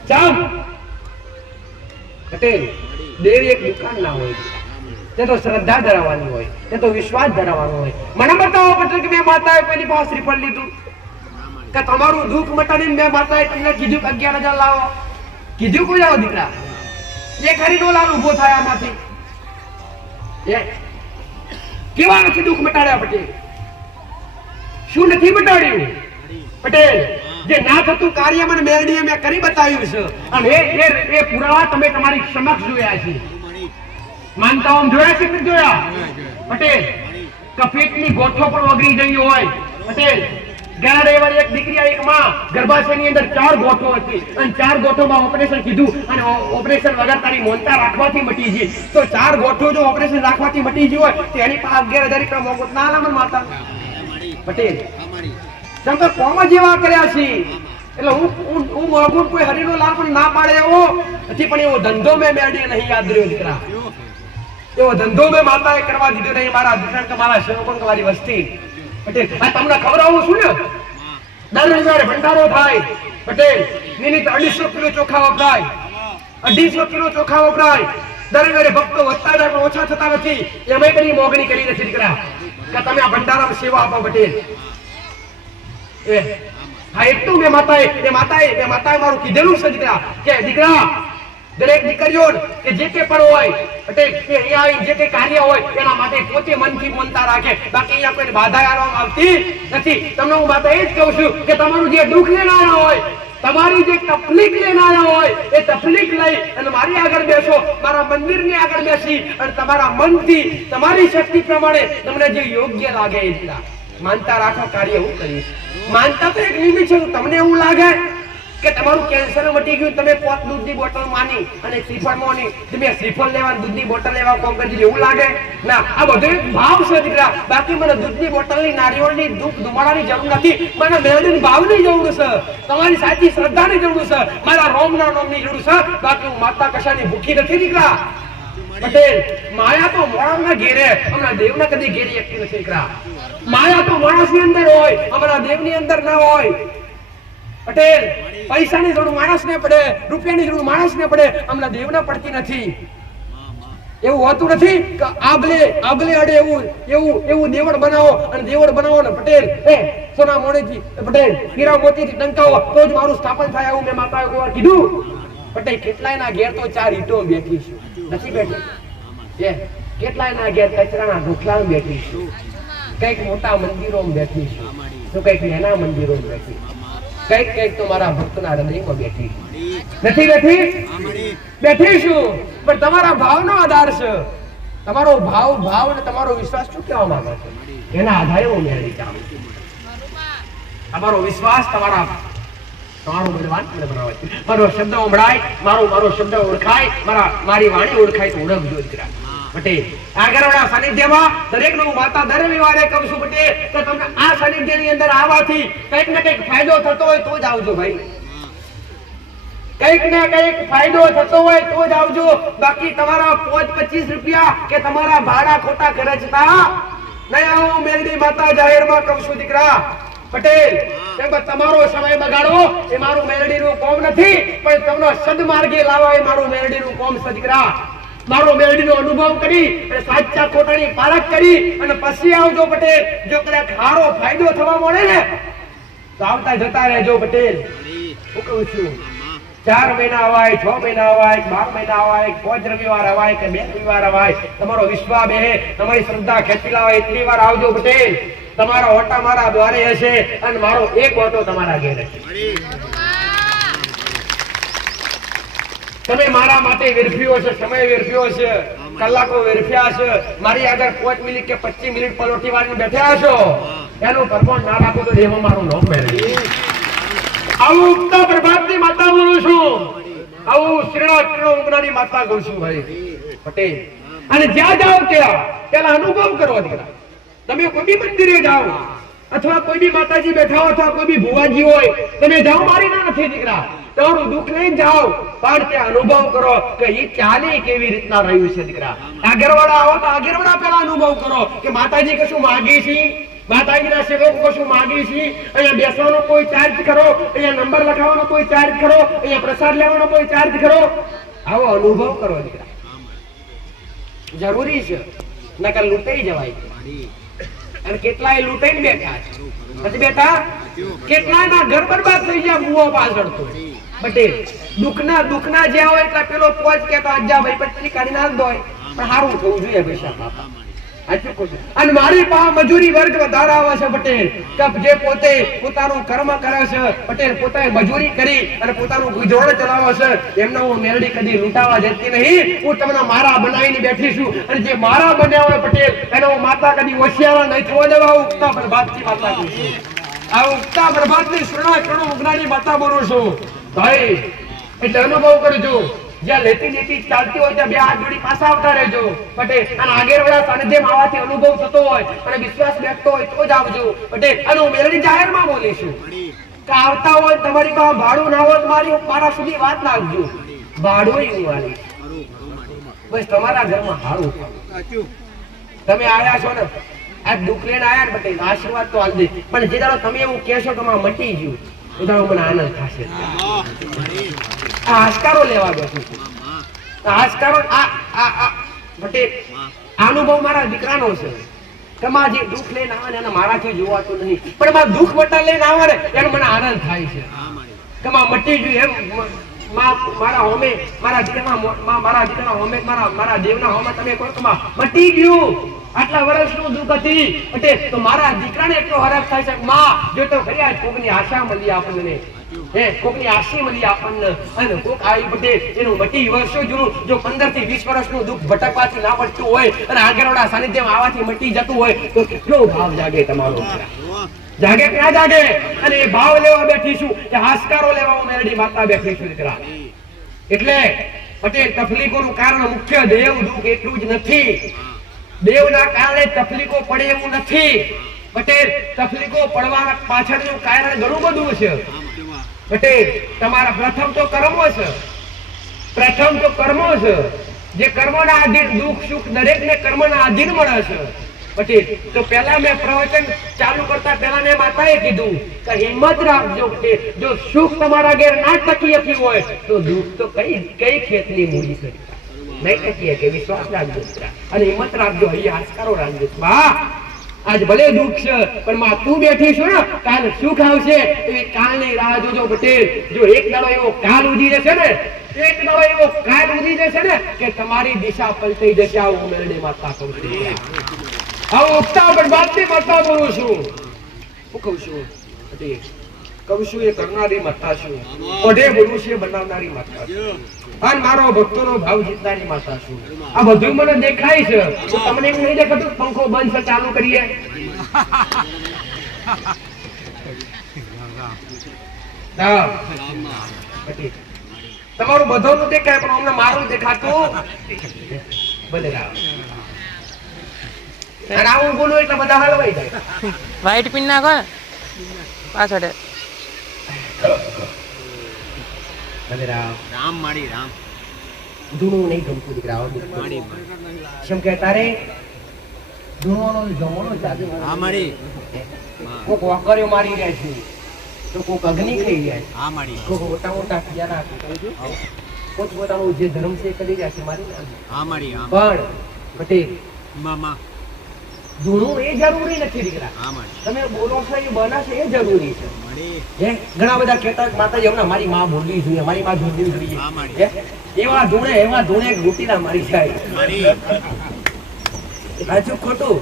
ચાલ પટેલ, દેવ એક દુકાન ના હોય, તે તો શ્રદ્ધા ધરાવવાની હોય, તે તો વિશ્વાસ ધરાવવાનો હોય. મને બતાવો પટેલ કે મેં માતાએ કોઈની પાસે શ્રીફળ લીધું કે તમારું દુઃખ મટાડીને મેં માતાએ તમને કીધું કે 11,000 લાવો, કીધું કોઈ લાવો દીકરા? એ ખરી નો લાલ ઉભો થાય આમાંથી. એ કેવા નથી દુઃખ મટાડ્યા પટેલ? શું નથી મટાડ્યું પટેલ? જે ના થતું કાર્ય મને મેલડીએ મેં કરી બતાવ્યું છે, અને એ પુરાવા તમે તમારી સમક્ષ જોયા છે. માનતાઓ જોયા છે કે જોયા પટેલ? કફેટની ગોઠો પણ વગરી ગઈ હોય પટેલ. ગયા રવિવારે એક દીકરી, એક માં ગર્ભાશયની અંદર 4 ગોઠો હતી, અને 4 ગોઠોમાં ઓપરેશન કીધું, અને ઓપરેશન વગર તારી મોનતા રાખવાથી મટી ગઈ. તો 4 ગોઠો જો ઓપરેશન રાખવાથી મટી ગઈ હોય તો એની પાસે 11,000 રૂપિયા મોંઘું ના લાવે માતા પટેલ. તમે કોમ જેવા કર્યા છે એટલે હું મોંઘું કોઈ હરીનો લાભ પણ ના પાડે એવો નથી, પણ એવો ધંધો મેં મેળવી નહીં યાદ રહ્યો દીકરા. એવો ધંધો મેં માતાએ કરવા દીધો નહીં. મારા દુકાન તમારા સેવકો તમારી વસ્તી પટેલ. આ તમને ખબર આવું છું ને, દર રવિવારે ભંડારો થાય પટેલ. નિમિત્ત 250 કિલો ચોખા વપરાય, 250 કિલો ચોખા વપરાય. દર રવિવારે ભક્તો વધતા જાય પણ ઓછા થતા નથી. એમાં કઈ મોગણી કરી નથી દીકરા કે તમે આ ભંડારામાં સેવા આપો પટેલ. હા, એટલું મેં માતાએ મારું કીધેલું છે દીકરા કે દીકરા, દરેક દીકરીઓ કે જે કે પણ હોય પટેલ, કે અહીંયા આવી જે કઈ કાર્ય હોય એના માટે પોતે મનથી મનતા રાખે, બાકી અહીંયા કોઈ બાધા આવવામાં આવતી નથી. તમને હું માતા એ જ કહું છું કે તમારું જે દુઃખ લઈને આવ્યા હોય, તમારી જે તકલીફ લઈને આવ્યા હોય, એ તકલીફ લઈ અને મારી આગળ બેસો, મારા મંદિરની આગળ બેસી અને તમારા મનથી તમારી શક્તિ પ્રમાણે તમને જે યોગ્ય લાગે એ માનતા રાખો, કાર્ય હું કરીશ. માનતા તો એક નિમિત્ત છે. તમને એવું લાગે કે તમારું કેન્સર મટી ગયું, તમે 5 દૂધની બોટલ માની અને શ્રીફળ માની, તમે શ્રીફળ લેવા દૂધની બોટલ લેવા કોમ કરી એવું લાગે ના. આ બધો એક ભાવ છે દીકરા. બાકી મને દૂધની બોટલની, નારિયેળની, ધૂપ ધુમાડાની જરૂર નથી. મને મેળવીની ભાવની જરૂર છે, તમારી સાચી શ્રદ્ધાની જરૂર છે, મારા રોમના નામની જરૂર છે. બાકી હું માતા કશાની ભૂખી નથી દીકરા પટેલ. માયા તો મોણાના ઘેરે, હમણાં દેવના કદી ઘેરી એકતી નથી દીકરા. માયા તો માણસની અંદર હોય, હમણાં દેવની અંદર ના હોય પટેલ. પૈસાની જરૂર માણસને પડે, રૂપિયાની જરૂર માણસને પડે, હમણાં દેવને પડતી નથી. એવું હોતું નથી કે આબલે અડે એવું દેવળ બનાવો, અને દેવળ બનાવો ને પટેલ સોના મોણેથી પટેલ હીરા મોતીથી ટંકાવો તો જ મારું સ્થાપન થાય, એવું મેં માતાએ કોઈ વાર કીધું પટેલ. કેટલાયના ઘેર તો 4 ઈંટો બેઠી છે, નથી બેઠી? કેટલાયના ઘેર કચરાના ઢોકલા બેઠી છે, કઈક મોટા મંદિરોમાં બેઠી છે, તો કઈક નાના મંદિરોમાં બેઠી, કઈક તો મારા ભક્તના હૃદયમાં બેઠી નથી. બેઠી છું, પણ તમારા ભાવનો આધાર છે. તમારો ભાવ અને તમારો વિશ્વાસ શું કહેવા માંગે છે એના આધારે હું મેળવી જાઉં. તમારો વિશ્વાસ તમારું બળવાન બનાવે છે. મારો શબ્દ ઓળખાય, મારો શબ્દ ઓળખાય, મારી વાણી ઓળખાય તો ઓળખજો દીકરા પટેલ. આગળના સાનિધ્યમાં દરેકનો માતા દર રવિવારે કહું છું પટેલ કે તમને આ સાનિધ્યની અંદર આવવાથી કંઈક ને કંઈક ફાયદો થતો હોય તો જ આવજો ભાઈ. કંઈક ને કંઈક ફાયદો થતો હોય તો જ આવજો. બાકી તમારા 25 રૂપિયા કે તમારા ભાડા ખોટા ખર્ચતા નહીં આવો. મેલડી માતા જાહેરમાં કહું છું દીકરા પટેલ, કેમ કે તમારો સમય બગાડવો એ મારું મેલડીનું કોમ નથી, પણ તમને સદમાર્ગે લાવવા એ મારું મેલડીનું કોમ છે દીકરા. મારો મેલડીનો અનુભવ કરી અને સાચા ખોટાની પારખ કરી અને પછી આવજો પટેલ. જો કદાચ સારો ફાયદો થવા મળે ને તો આવતા જતા રહેજો પટેલ. હું કહું છું 4 મહિના અવાય, 6 મહિના અવાય, 12 મહિના અવાય, 5 રવિવાર અવાય કે 2 રવિવાર અવાય, તમારો વિશ્વાસ બેહે, તમારી શ્રદ્ધા ખેંચી લાવે એટલી વાર આવજો પટેલ. તમારો ઓટા મારા દ્વારે હશે અને મારો એક ઓટો તમારા ઘેર હશે. તમે મારા માટે વેરફ્યો છે, સમય વેરફ્યો છે, કલાકો વેરફ્યા છે, મારી આગળ 5 મિનિટ કે 25 મિનિટ પલોઠી વાળીને બેઠા છો, એનું પરફોર્મ ના રાખો તો એમાં મારું નામ મેળવી. આવું ઉગતા પ્રભાતની માતા બોલું છું, આવું શ્રીણા ઉગનાની માતા કહું છું ભાઈ પટેલ. અને જ્યાં જાઓ ત્યાં પેલા અનુભવ કરો દીકરા. તમે કોઈ બી મંદિરે જાઓ અથવા કોઈ બી માતાજી બેઠા હોય અથવા કોઈ બી ભુવાજી હોય, તમે જાઓ મારી ના નથી દીકરા, તમારું દુઃખ લઈને જાઓ, પણ ત્યાં અનુભવ કરો કે એ ચાલે કેવી રીતના રહ્યું છે દીકરા. આગેરવાડા આવો તો આગેરવાડા પેલા અનુભવ કરો કે માતાજી કશું માંગી છે, માતાજીના સેવકો કશું માંગી છે, અહીંયા બેસવાનો કોઈ ચાર્જ કરો, અહીંયા નંબર લખાવવાનો કોઈ ચાર્જ કરો, અહીંયા પ્રસાદ લેવાનો કોઈ ચાર્જ કરો. આવો અનુભવ કરો દીકરા, જરૂરી છે, નકર લૂંટાઈ જવાય. અને કેટલાય લૂંટાઈને બેઠા છે, નથી બેઠા? કેટલાયના ઘર બરબાદ થઈ ગયા મુઓ પાછળ તો પટેલ. દુઃખના જ્યાં હોય એટલે પેલો પોચ કે તો આજા ભાઈ પચરી કાઢી નાખ દો, પણ સારું થવું જોઈએ પૈસા બાપા. અને મારી પાસે મજૂરી વર્ગ વધારે આવે છે પટેલ, જે પોતે પોતાનું કર્મ કરે છે પટેલ, પોતાએ મજૂરી કરી અને પોતાનું ગુજરાન ચલાવે છે, એમને હું મેરડી કદી લૂંટાવા જતી નહીં. હું તમને મારા બનાવીને બેઠી છું, અને જે મારા બન્યા હોય પટેલ એને હું માતા કદી હોશિયાર નહીં થવા દેવા. ઉગતા પ્રભાતની માતા કહું છું, આ ઉગતા પ્રભાતની શ્રણા ઉગનાની માતા બોલું છું ભાઈ. એટલે અનુભવ કરજો, જ્યાં લેતી ચાલતી હોય ત્યાં બે હાથ જોડી પાછા આવતા રહેજો પટેલ. અને આગેરવાળા સાનિધ્યમાં આવવાથી અનુભવ થતો હોય અને વિશ્વાસ બેઠતો હોય તો જ આવજો પટેલ. અને હું મેલડી જાહેરમાં બોલીશું કે આવતા હોય તમારી પાસે ભાડું ના હોય મારા સુધી વાત નાખજો, ભાડું હું આલીશ. બસ તમારા ઘરમાં હારું તમે આયા છો ને, આ દુઃખ લઈને આયા ને પટેલ, આશીર્વાદ તો આલજે. પણ જે દાડો તમે એવું કહેશો કે મટી ગયું, એ દાડો મને આનંદ થશે. આસ્કારો લેવા બેઠું છું, આસ્કારો પટેલ અનુભવ મારા દીકરાનો છે કે માં જે દુઃખ લઈને આવે ને એને મારાથી જોવાતું નહીં, પણ માં દુઃખ વટા લઈને આવે ને એનો મને આનંદ થાય છે કે માં મટી ગયું. એમ મારા હોમે મારા દીકરાના હોમે મારા દેવના હોમે તમે કહો કે માં મટી ગયું, આટલા વર્ષનું દુઃખ હતી પટેલ, તો મારા દીકરાને એટલો હરખ થાય છે માં જો તો ખરી કોકની આશા મળી આપણને, કોકની આશી મળી આપણને. અને કોક આવી પટેલ એનું મટી વર્ષો જૂનું જો 15 થી 20 વર્ષનું દુઃખ ભટકવાથી ના પડતું હોય અને આગળવાળા સાનિધ્યમાં આવવાથી મટી જતું હોય તો કેટલો ભાવ જાગે તમારો, જાગે કે ના જાગે? અને એ ભાવ લેવા બેઠી છું, એ હાશકારો લેવા મેરડી માતા બેઠી છું દીકરા. એટલે પટેલ તકલીફોનું કારણ મુખ્ય દેવ દુઃખ એટલું જ નથી, દેવના કારણે તકલીફો પડે એવું નથી પટેલ. તકલીફો પડવા પાછળનું કારણ ઘણું બધું છે પટેલ. તમારા પ્રથમ તો કર્મો છે, જે કર્મોના આધીન દુઃખ સુખ દરેકને કર્મના આધીન મળે છે પટેલ. તો પહેલા મેં પ્રવચન ચાલુ કરતા પહેલા મેં માતાએ કીધું કે હિંમત રાખજો પટેલ, જો સુખ તમારા ઘેર ના ટકી શક્યું હોય તો દુઃખ તો કઈ ખેતની મૂડી કરી નહીં ટકી શકે. વિશ્વાસ રાખજો અને હિંમત રાખજો, અહીંયા આસ્કારો રાખજો. વાહ આજ ભલે દુઃખ છે પણ માં તું બેઠી છો ને, કાલ સુખ આવશે એ કાલની રાહ જોજો પટેલ. જો એક દાડો એવો કાલ ઉડી જશે ને, કે તમારી દિશા પલટાઈ જશે. આવું મેરડી માતા કહું છું, આવું ઉગતા પ્રભાતની માતા બોલું છું. હું કહું છું પટેલ, કહું છું એ કરનારી માતા છું, ઓઢે બોલું છું એ બનાવનારી માતા છું, અને મારો ભક્તોનો ભાવ જીતનારી માતા છું. આ બધું મને દેખાય છે, તો તમને એવું નહીં દેખાતું પંખો બંધ છે ચાલુ કરીએ? તમારું બધું દેખાય પણ અમને મારું દેખાતું ભલે રામ. અને આવું બોલું એટલે બધા હલવાઈ જાય. વ્હાઈટ પિન નાખો ને પાછળ. રામ માડી રામ ધૂણું નહીં ગમતું દીકરા. શું કે તારે ધૂણવાનો જમવાનો ચાલુ હા માડી કોક વાકરીઓ મારી રહ્યા છે, તો કોક અગ્નિ ખાઈ રહ્યા છે, હા માડી કોક મોટા મોટા પિયારા પોતપોતાનું જે ધર્મ છે કરી રહ્યા છે મારી નામ. હા માડી પણ પટેલ મામા ધૂણું એ જરૂરી નથી દીકરા. હા માડી તમે બોલો છો એ બનાશે એ જરૂરી છે. ઘણા બધા કહેતા માતાજી હમણાં મારી માં બોલવી જોઈએ, મારી માં બોલવી જોઈએ, એવા ધૂણે ગોટીલા મારી જાય. સાચું ખોટું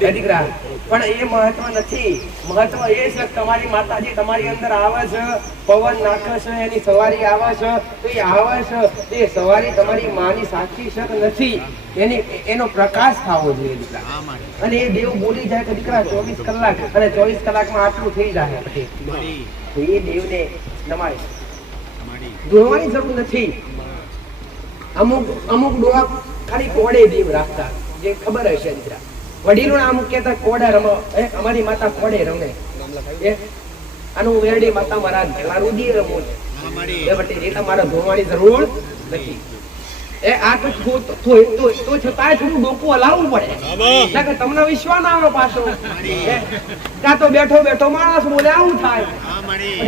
એ દીકરા પણ એ મહત્વ નથી મહત્વ એ છે કે તમારી માતાજી તમારી અંદર આવે છે પવન નાખે છે એની સવારી આવે છે તો એ આવે છે એ સવારી તમારી માની સાચી છે કે નથી એનો પ્રકાશ થવો જોઈએ દીકરા અને એ દેવ બોલી જાય કે દીકરા 24 કલાક અને 24 કલાકમાં આટલું થઈ જાય તો એ દેવને તમારે જોવાની જરૂર નથી અમુક ડોહા ખાલી કોડે દેવ રાખતા જે ખબર હશે દીકરા વડીલો અમુક કહેતા કોડે રમો અમારી માતા કોડે રમે આનું વેરડી માતા મારા મારું દી રમવું છે એ બટી એ તમારે ધોવાની જરૂર નથી એ આ તો છતાં થોડું ડોકું હલાવવું પડે કે તમને વિશ્વાસ ના આવે પાછો કાં તો બેઠો બેઠો માણસ બોલે આવું થાય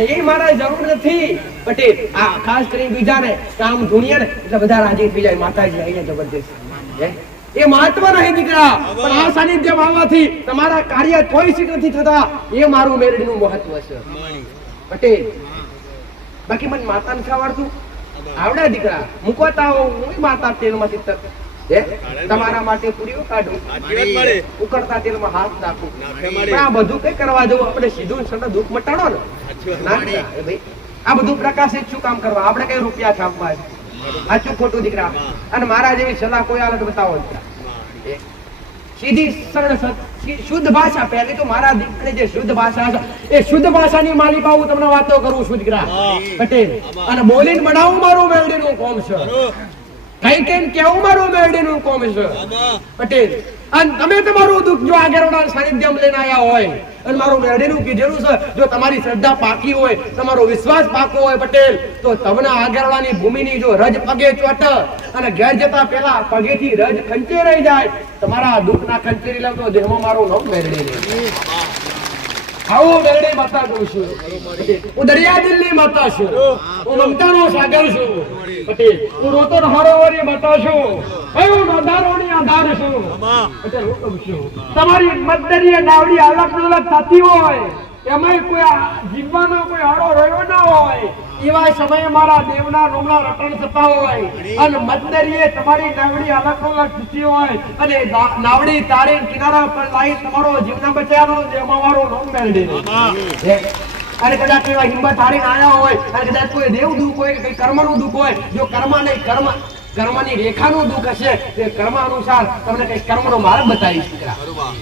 એ મારા જરૂર નથી પટેલ આ ખાસ કરીને બીજાને કામ ધૂણીએ ને એટલે બધા રાજી થઈ જાય માતાજી આવીને જબરદસ્ત એ મહત્વ નહીં દીકરા પણ આ સાનિધ્યમાં આવવાથી તમારા કાર્ય કોઈ સિદ્ધ નથી થતા એ મારું મેરડીનું મહત્વ છે પટેલ બાકી મને માતા નથી આવડતું આવડે દીકરા મૂકતા હું માતા તેલમાંથી તમારા માટે પૂરીઓ કાઢું ઉકળતા તેલમાં હાથ નાખું આ બધું કઈ કરવા જવું આપણે સીધું સરળ દુઃખ મટાડો ને ભાઈ આ બધું પ્રકાશિત શું કામ કરવા આપણે કઈ રૂપિયા છાપવા સાચું ખોટું દીકરા અને મારા જેવી સલાહ કોઈ હાલત બતાવો સીધી સરળ શુદ્ધ ભાષા પહેલી તો મારા દીકરાની જે શુદ્ધ ભાષા છે એ શુદ્ધ ભાષાની માલિકા હું તમને વાતો કરું છું દીકરા પટેલ અને બોલીને બનાવું મારું મેલડીનું કોમ છે કઈ કઈ કેવું મારું મેલડીનું કોમ છે પટેલ અને તમે તમારું દુઃખ જો આગળના સાનિધ્યમાં લઈને આવ્યા હોય અને મારું મેરડીનું કીધેલું છે જો તમારી શ્રદ્ધા પાકી હોય તમારો વિશ્વાસ પાકો હોય પટેલ તો તમને આગળવાની ભૂમિની જો રજ પગે ચોટ અને ઘેર જતા પહેલા પગેથી રજ ખંચેરાઈ જાય તમારા દુઃખના ખંચેરી લાવતો દેહમાં મારું નામ મેરડી નહીં આવો મેરડી માતા કહું છું હું દરિયા દિલની માતા છું હું મમતાનો સાગર છું પટેલ હું રોતો હારોવારી માતા છું હું નાદારોની આધાર છું પટેલ હું કહું છું તમારી મતદરીએ નાવડી અલગ અલગ થતી હોય એમાં કોઈ જીવવાનો કોઈ હારો રહ્યો ના હોય એવા સમયે મારા દેવના રોમના રટણ થતા હોય અને મતદરીએ તમારી નાવડી અલગ અલગ થતી હોય અને નાવડી તારી કિનારા પર લાઈ તમારો જીવના બચાવવાનો જેમાં મારો નામ મેળવી અને કદાચ એવા હિંમત હારીને આવ્યા હોય અને કદાચ કોઈ દેવ દુઃખ હોય કે કઈ કર્મનું દુઃખ હોય જો કર્મ નહીં કર્મની રેખાનું દુઃખ હશે તે કર્મ અનુસાર તમને કઈ કર્મનો માર્ગ બતાવીશ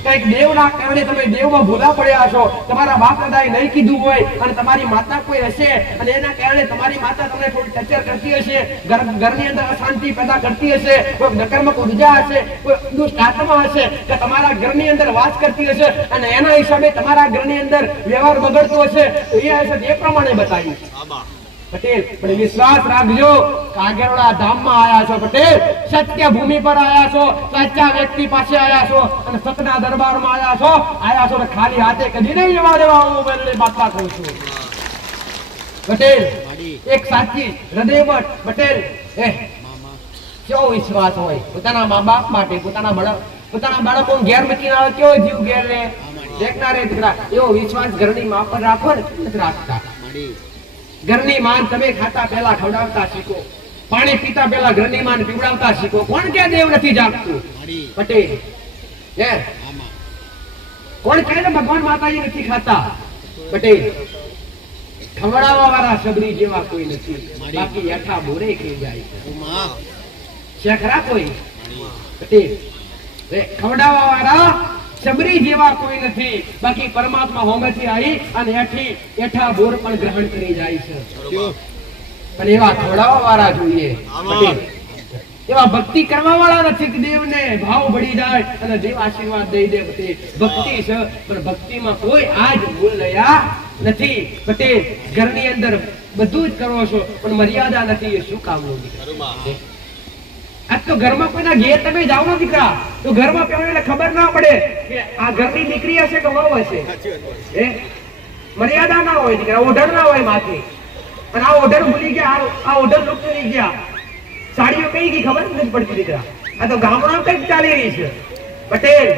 કઈક દેવના કારણે તમે દેવમાં ભૂલા પડ્યા છો તમારા બાપ દાદાએ નહીં કીધું હોય અને તમારી માતા કોઈ હશે અને એના કારણે તમારી માતા તમને થોડી ટચર કરતી હશે ઘરની અંદર અશાંતિ પેદા કરતી હશે કોઈ નકારાત્મક ઉર્જા હશે કોઈ દુષ્ટ આત્મા હશે કે તમારા ઘરની અંદર વાસ કરતી હશે અને એના હિસાબે તમારા ઘરની અંદર વ્યવહાર બગડતો હશે તો એ હશે એ પ્રમાણે બતાવીશ પટેલ પણ વિશ્વાસ રાખજો કાગેરોડા ધામમાં આયા છો પટેલ સત્ય ભૂમિ પર આયા છો સાચા વ્યક્તિ પાસે આયા છો અને સતના દરબારમાં આયા છો ખાલી હાથે કદી નહીં જવા દેવા હું મેલડી માતા કહું છું પટેલ એક સાચી હૃદયમાં પટેલ કેવો વિશ્વાસ હોય પોતાના મા બાપ માટે પોતાના બાળકો ઘેર મૂકીને આવે કેવો જીવ ઘેર રે દેખનારે દીકરા એવો વિશ્વાસ ઘરની મા પર રાખો ને નથી રાખતા ઘરની માન તમે ખાતા પહેલા ખવડાવતા શીખો પાણી પીતા પહેલા ઘરની માન પીવડાવતા શીખો કોણ કે દેવ નથી જાગતું પટેલ કોણ કહે ને ભગવાન માતાજી નથી ખાતા પટેલ ખવડાવવા વાળા સબરી જેવા કોઈ નથી બાકી યથા બોરે ખાઈ જાય શેખરા કોઈ પટેલ ખવડાવવા વાળા સબરી જેવા કોઈ નથી બાકી પરમાત્મા હોમેથી આવી અને એઠા બોર પણ ગ્રહણ કરી જાય છે પણ એવા ખવડાવવા વાળા જોઈએ એવા ભક્તિ કરવા વાળા નથી કે દેવને ભાવ ભળી જાય અને દેવ આશીર્વાદ દઈ દે ભક્તિ છે પણ ભક્તિમાં કોઈ આજ ભૂલ લયા નથી પટેલ ઘરની અંદર બધું જ કરો છો પણ મર્યાદા નથી એ શું કામનું આજ તો ઘરમાં કોઈના ઘેર તમે જાઓ ને દીકરા તો ઘરમાં પેલા ખબર ના પડે કે આ ઘરની દીકરી હશે કે વહુ હશે મર્યાદા ના હોય દીકરા ઓઢર ના હોય માથે અને આ ઓઢર ભૂલી ગયા આ ઓઢર લુપ્ત થઈ ગયા સાડીઓ કઈ ગઈ ખબર નથી પડતી દીકરા આ તો ગામડા કઈક ચાલી રહી છે પટેલ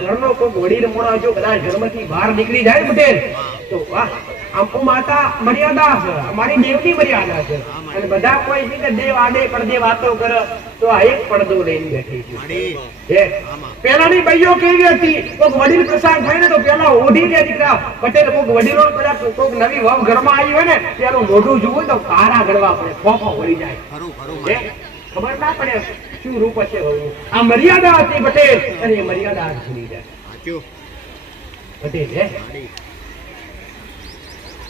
ઘરનો કોઈ વડીલ મોણો જો કદાચ ઘરમાંથી બહાર નીકળી જાય પટેલ તો વાહ માતા મર્યાદા છે, અમારી દેવની મર્યાદા છે. અને બધા કોઈ છે કે દેવ આડે પડદે વાતો કરે તો આ એક પડદો લઈને બેઠી છે. પેલાની ભાઈઓ કેવી હતી, કોઈક વડીલ પ્રસાદ થાય ને તો પેલા ઓઢી લે દીકરા. પટેલ કોઈક વડીલો કદાચ કોઈક નવી વહુ ઘરમાં આવી હોય ને પેલું મોઢું જોવું તો કારા ગળવા પડે, ફોફો વળી જાય. ખબર ના પડે શું રૂપ છે વહુનું. આ મર્યાદા હતી પટેલ, અને એ મર્યાદા ભૂલી જાય પટેલ.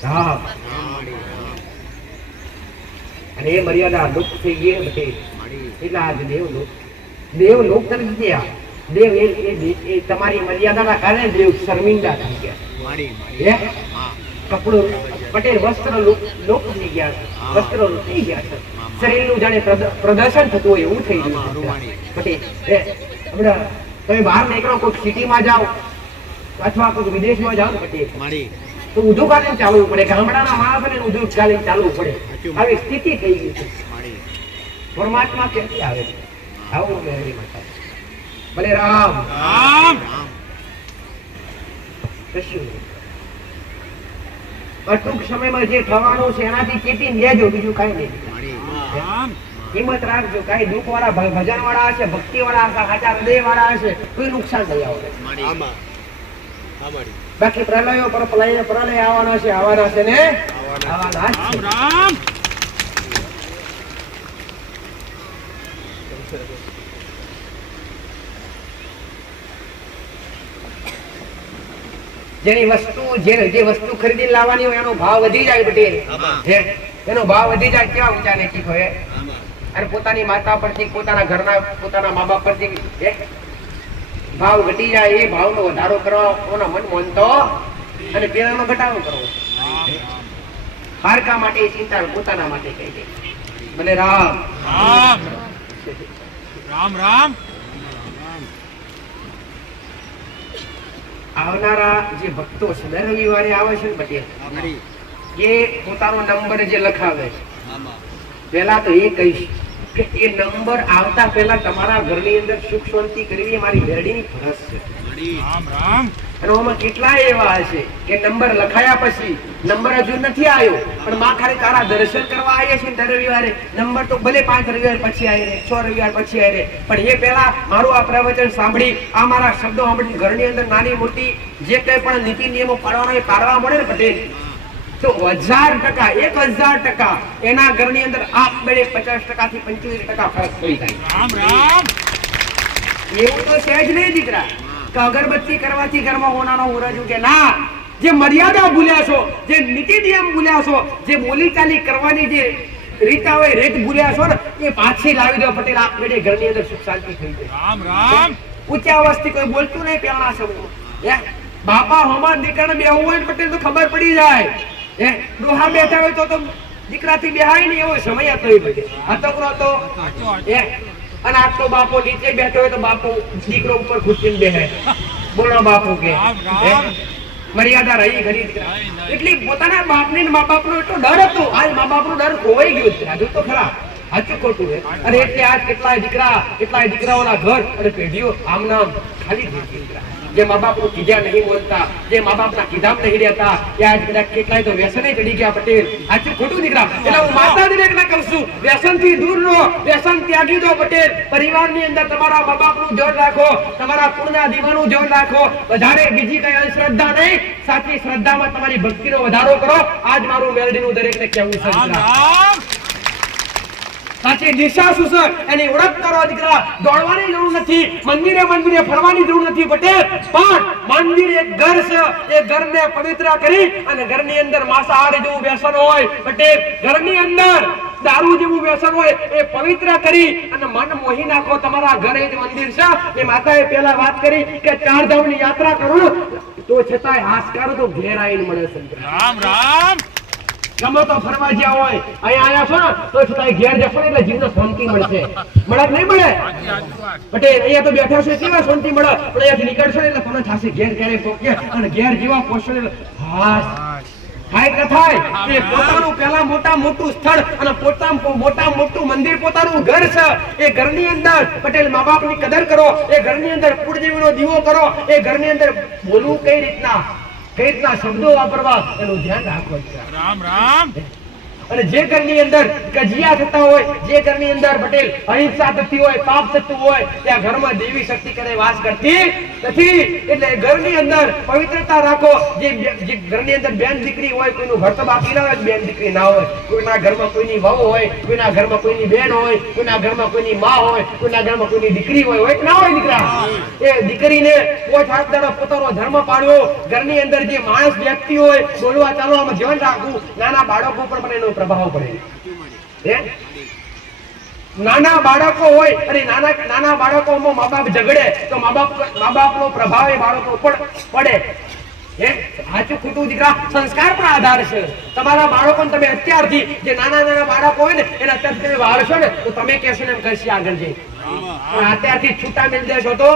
રામ અને એ મર્યાદા લુપ્ત થઈ ગઈ પટેલ. એટલે આજ દેવ લોક તરફ ગયા. દેવ એ તમારી મર્યાદાના કારણે દેવ શર્મિંદા થઈ ગયા. કપડું પટેલ વસ્ત્ર લોપ થઈ ગયા છે, વસ્ત્રો થઈ ગયા છે. શરીરનું જાણે પ્રદર્શન થતું હોય એવું થઈ ગયું પટેલ. હમણાં તમે બહાર નીકળો, કોઈ સિટીમાં જાઓ અથવા કોઈ વિદેશમાં જાઓ ને પટેલ, તો ઊંધું કાલીન ચાલવું પડે. ગામડાના માણસોને ઊંધું કાલીન ચાલવું પડે. આવી સ્થિતિ થઈ ગઈ છે. પરમાત્મા ક્યાંથી આવે છે? આવું મેળવી માતા ભલે રામ કશું ટૂંક સમયમાં જે થવાનું છે એનાથી ચેતીને લેજો, બીજું કઈ નહીં. હિંમત રાખજો. કઈ દુઃખ વાળા ભજન વાળા હશે, ભક્તિ વાળા હશે, સાચા હૃદય વાળા હશે, કોઈ નુકસાન નહીં આવે. બાકી પ્રલયો પર પ્રલય આવવાના છે, આવવાના છે ને આવવાના છે. જેની વસ્તુ જે વસ્તુ ખરીદી લાવવાની હોય એનો ભાવ વધી જાય પટેલ. એનો ભાવ વધી જાય. કેવા ઊંચા નીચી હોય. અને પોતાની માતા પરથી, પોતાના ઘરના, પોતાના મા બાપ પરથી ભાવ ઘટી જાય. એ ભાવનો વધારો કરવા કોના મન માનતો અને પેલાનો ઘટાડો કરવો. પારકા માટે ચિંતા પોતાના માટે કહી દે. ભલે રામ રામ રામ. આવનારા જે ભક્તો છે દર રવિવારે આવે છે ને પટેલ, એ પોતાનો નંબર જે લખાવે છે, પેલા તો એ કહીશ કે એ નંબર આવતા પહેલા તમારા ઘરની અંદર સુખ શાંતિ કરવી એ મારી મેરડીની ફરજ છે. અને આમાં કેટલા એવા હશે કે નંબર લખાયા પછી નંબર હજુ નથી આવ્યો, પણ માં ખાલી તારા દર્શન કરવા આવ્યા છે દર રવિવારે. નંબર તો ભલે 5 રવિવાર પછી આવી રહે, 6 રવિવાર પછી આવી રહે, પણ એ પેલા મારું આ પ્રવચન સાંભળી, આ મારા શબ્દો સાંભળી ઘરની અંદર નાની મોટી જે કઈ પણ નીતિ નિયમો પાડવાના એ પાડવા મળે ને પટેલ, તો 1000%, 1000% એના ઘરની અંદર આપમેળે 50% થી 75% ફરક પડી જાય. એવું તો છે જ નહીં દીકરા કે અગરબત્તી કરવાથી ઘરમાં હોનાનો ઉરજ કે ના. જે મર્યાદા ભૂલ્યા છો, જે નીતિ નિયમ ભૂલ્યા છો, જે બોલી ચાલી કરવાની જે રીતા હોય રીત ભૂલ્યા છો ને, એ પાછી લાવી દો પટેલ. આપમેળે ઘરની અંદર સુખ શાંતિ થઈ જાય. ઊંચા અવાજથી કોઈ બોલતું નહીં પેલા સમય. બાપા હમા દીકરાને બેહવું હોય ને પટેલ તો ખબર પડી જાય. ડોહા બેઠા હોય તો દીકરાથી બેહાય નહીં એવો સમય હતો. એ બધે હતો તો અને આ તો બાપો નીચે બેઠો હોય તો બાપો દીકરો ઉપર ખુશીને બેહે. બોલો બાપુ કે મર્યાદા રહી ઘણી દીકરા. એટલે પોતાના બાપની મા બાપનો એટલો ડર હતો. આજ મા બાપનો ડર ખોવાઈ ગયો છે. હજુ તો ખરા, સાચું ખોટું છે. અને એટલે આજ કેટલાય દીકરાઓના ઘર અને પેઢીઓ આમ નામ ખાલી થઈ ગઈ. દીકરા જે મા બાપનું કીધા નહીં બોલતા, જે મા બાપના કીધામ નહીં રહેતા, એ આજ કદાચ કેટલાય તો વ્યસને ચડી ગયા પટેલ. સાચું ખોટું દીકરા? એટલે હું માતા દીકરાને કહું છું, વ્યસનથી દૂર રહો, વ્યસન ત્યાગી દો પટેલ. પરિવારની અંદર તમારા મા બાપનું જોર રાખો, તમારા કુળના દીવાનું જોર રાખો. વધારે બીજી કઈ અંધશ્રદ્ધા નહીં, સાચી શ્રદ્ધામાં તમારી ભક્તિનો વધારો કરો. આજ મારું મેલડીનું દરેકને કહેવું છે. સાચી દિશા શું છે એની ઓળખ કરો દીકરા. દોડવાની જરૂર નથી, મંદિરે ફરવાની જરૂર નથી પટેલ. પણ મંદિર એક ઘર છે, એ ઘરને પવિત્ર કરી અને ઘરની અંદર માંસાહારી જેવું વ્યસન હોય પટેલ, ઘરની અંદર દારૂ જેવું વ્યસન હોય એ પવિત્ર કરી અને મન મોહી નાખો. તમારા ઘરે જ મંદિર છે. એ માતાએ પહેલા વાત કરી કે 4 ધામની યાત્રા કરો તો છતાંય હાસકારો તો ઘેર આવીને મળે છે. રામ રામ. ગમે તો ફરવા જ્યાં હોય અહીંયા છો ને તો છતાંય ઘેર જશો ને એટલે જીવને શાંતિ મળશે. મળે નહીં મળે પટેલ? અહીંયા તો બેઠા છે કેવા શાંતિ મળે, પણ અહીંયાથી નીકળશો ને એટલે તમને થશે ઘેર ક્યારે પહોંચે. અને ઘેર જેવા પહોંચશો એટલે હાસ થાય કે થાય. એ પોતાનું પેલા મોટું સ્થળ અને પોતાનું મોટું મંદિર પોતાનું ઘર છે. એ ઘરની અંદર પટેલ મા બાપની કદર કરો. એ ઘરની અંદર કુળદેવીનો દીવો કરો. એ ઘરની અંદર બોલવું કઈ રીતના, કઈ રીતના શબ્દો વાપરવા એનું ધ્યાન રાખવું છે. રામ રામ. અને જે ઘરની અંદર કજિયા થતા હોય, જે ઘરની અંદર પટેલ અહિંસા થતી હોય, પાપ થતું હોય, ત્યાં ઘરમાં દેવી શક્તિ કરે વાસ કરતી નથી. એટલે ઘરની અંદર પવિત્રતા રાખો. જે ઘરની અંદર બેન દીકરી હોય, કોઈનું ઘર તો બાકી ના હોય, બેન દીકરી ના હોય, કોઈના ઘરમાં કોઈની વહુ હોય, કોઈના ઘરમાં કોઈની બેન હોય, કોઈના ઘરમાં કોઈની માં હોય, કોઈના ઘરમાં કોઈની દીકરી હોય કે ના હોય દીકરા, એ દીકરીને પોચ હાથ દાડો પોતાનો ધર્મ પાડ્યો. ઘરની અંદર જે માણસ વ્યક્તિ હોય, બોલવા ચાલવામાં ધ્યાન રાખવું. નાના બાળકો પર પણ એનો પ્રભાવ પડે. નાના બાળકો હોય અને નાના બાળકોમાં મા બાપ ઝઘડે તો મા બાપનો પ્રભાવ એ બાળકો પર પડે. સાચું ખોટું દીકરા સંસ્કાર પણ આધાર છે. તમારા બાળકોને તમે અત્યારથી જે નાના બાળકો હોય ને એને અત્યારથી તમે વાળશો ને તો તમે કહેશો ને એમ કરશે આગળ જઈ. પણ અત્યારથી છૂટા મેળ દેશો તો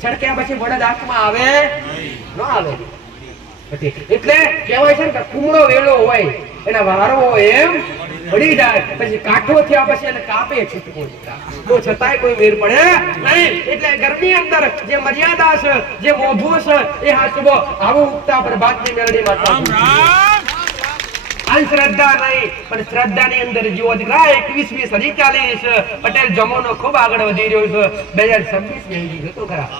છડક્યા પછી વડદ હાથમાં આવે ન આવે. એટલે કહેવાય છે ને કે કુમળો વેલો હોય એના વારો એમ પડી જાય, પછી કાઠો થયા પછી એને કાપે છૂટકો તો છતાંય કોઈ વેર પડે નહીં. એટલે ઘરની અંદર જે મર્યાદા છે, જે મોભો છે એ હાચવો. આવું ઉગતા પ્રભાતની મેળડી માતા અંધશ્રદ્ધા નહીં પણ શ્રદ્ધાની અંદર જીવો દીકરા. 21મી સદી ચાલી છે. પટેલ જમાનો ખૂબ આગળ વધી રહ્યો છે. 2026 ની જતો ખરા,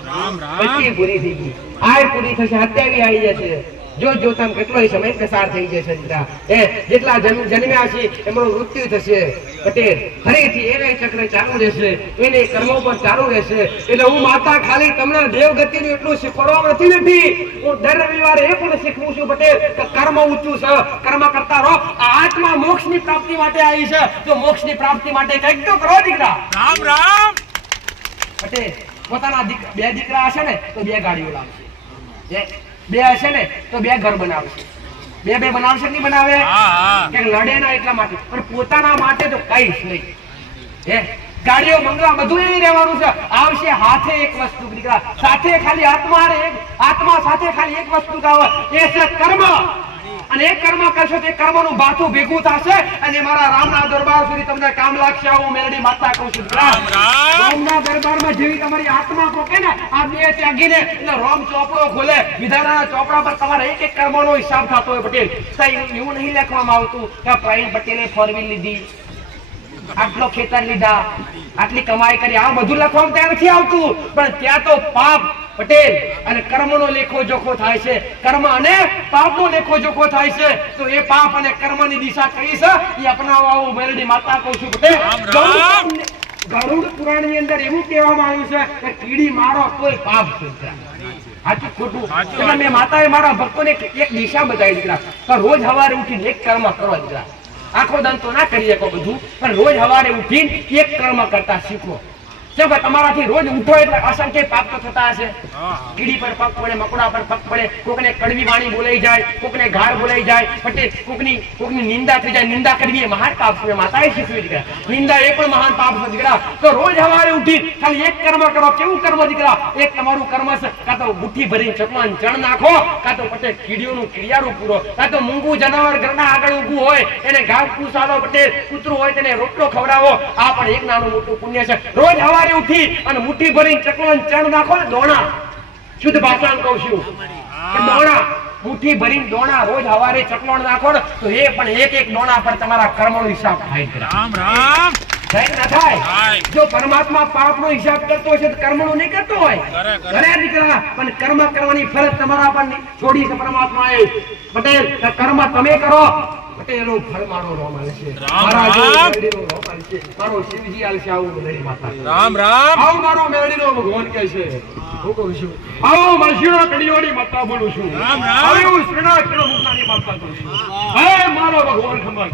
25 પૂરી થઈ ગઈ, આ પૂરી થશે, 27 આવી જશે. જો જોતામ કેટલો સમય પસાર થઈ જશે દીકરા. જેટલા જન્મ્યા છે એમનું મૃત્યુ થશે. પટેલ ફરીથી એને ચક્ર ચાલુ રહેશે, એને કર્મો પર ચાલુ રહેશે. એટલે હું માતા ખાલી તમને દેવગતિનું એટલું શીખવાડવા નથી. હું દર રવિવારે એ પણ શીખવું છું પટેલ કે કર્મ ઊંચું છે, કર્મ કરતા રહો. આ આત્મા મોક્ષની પ્રાપ્તિ માટે આવી છે. જો મોક્ષની પ્રાપ્તિ માટે કંઈક તો કરો દીકરા. રામ રામ. પટેલ પોતાના બે દીકરા હશે ને તો 2 ગાડીઓ લાવશે, 2 હશે ને તો 2 ઘર બનાવશે. 2 બનાવશે નહીં બનાવે કે લડે ના એટલા માટે, પણ પોતાના માટે તો કઈ જ નહીં. ગાડીઓ બંગલા બધું એ રહેવાનું છે. આવશે હાથે એક વસ્તુ દીકરા, સાથે ખાલી આત્મા સાથે ખાલી એક વસ્તુ આવે, એ છે કર્મ. અને એ કર્મ કરશો તો એ કર્મનું બાથું ભેગું થશે અને મારા રામના દરબાર સુધી તમને કામ લાગશે. આવું મેરડી માતા કહું છું. રામના દરબારમાં જેવી તમારી આત્મા પોકે ને, આ 2 ત્યાગીને એટલે રોમ ચોપડો ખોલે, વિધાનના ચોપડા પર તમારા એક કર્મનો હિસાબ થતો હોય. પટેલ એવું નહીં લખવામાં આવતું કે પ્રવીણ પટેલે 4 વ્હીલ લીધી, આટલો ખેતર લીધા, આટલી કમાઈ કરી, આ બધું લખવામાં ત્યાં નથી આવતું. પણ ત્યાં તો પાપ પટેલ અને કર્મનો લેખો જોખો થાય છે. કર્મ અને પાપનો લેખો જોખો થાય છે. તો એ પાપ અને કર્મની દિશા કઈ છે એ અપનાવવા હું મેરડી માતા કહું છું. પટેલ ગરુડ પુરાણની અંદર એવું કહેવામાં આવ્યું છે કે કીડી મારો તોય પાપ છે. સાચું ખોટું? એટલે મેં માતાએ મારા ભક્તોને એક દિશા બતાવી દીકરા કે રોજ સવારે ઉઠીને એક કર્મ કરો દીકરા. આખો દાન તો ના કરી શકો બધું, પણ રોજ સવારે ઉઠીને એક કર્મ કરતા શીખો. કેમ કે તમારાથી રોજ ઉઠો એટલે અસંખ્ય પાપ તો થતા હશે. કીડી પર પગ પડે, મકોડા પર પગ પડે, કોકને કડવી વાણી બોલાઈ જાય, કોકને ગાળ બોલાઈ જાય, પટેલ કોકની નિંદા થઈ જાય. નિંદા કરવી એ મહાન પાપ છે. માતાએ શીખવી દીકરા, નિંદા એ પણ મહાન પાપ છે દીકરા. તો રોજ સવારે ઉઠી ખાલી એક કર્મ કરો. કેવું કર્મ દીકરા? એક તમારું કર્મ છે કાં તો મુઠ્ઠી ભરીને ચકલાને ચણ નાખો, કાં તો પટેલ કીડીઓનું કિડિયારું પૂરો, કાં તો મૂંગું જનાવર ઘરના આગળ ઊભું હોય એને ઘાસ પૂસાડો. પટેલ કૂતરું હોય તેને રોટલો ખવડાવો. આ પણ એક નાનું મોટું પુણ્ય છે. રોજ સવારે ઉઠી અને મુઠ્ઠી ભરીને ચકલાને ચણ નાખો ને દોણા, શુદ્ધ ભાષામાં કહું છું કે દોણા, મુઠ્ઠી ભરીને દોણા રોજ સવારે ચકલોણ નાખો ને તો એ પણ એક દોણા પર તમારા કર્મનો હિસાબ થાય. રામ રામ. જો પરમાત્મા પાપનો હિસાબ કરતો હશે તો કર્મનો નહીં કરતો હોય. ઘરે દીકરા પણ કર્મ કરવાની ફરજ તમારા પર છોડી છે પરમાત્માએ. પટેલ કર્મ તમે કરો, પટેલો ફળ મારો રોમ આલશે, મારા મેરડીનો રોમ આલશે, મારો શિવજી આલશે. આવું મેરડી માતા. રામ રામ. આવો મારો મેરડીનો ભગવાન કહે છે. હું કહું છું આવો મરશીનો કડીઓની માતા બોલું છું. રામ રામ. આવું શ્રીનાથ મુક્તાની માતા કહું છું. હે મારો ભગવાન ખમા.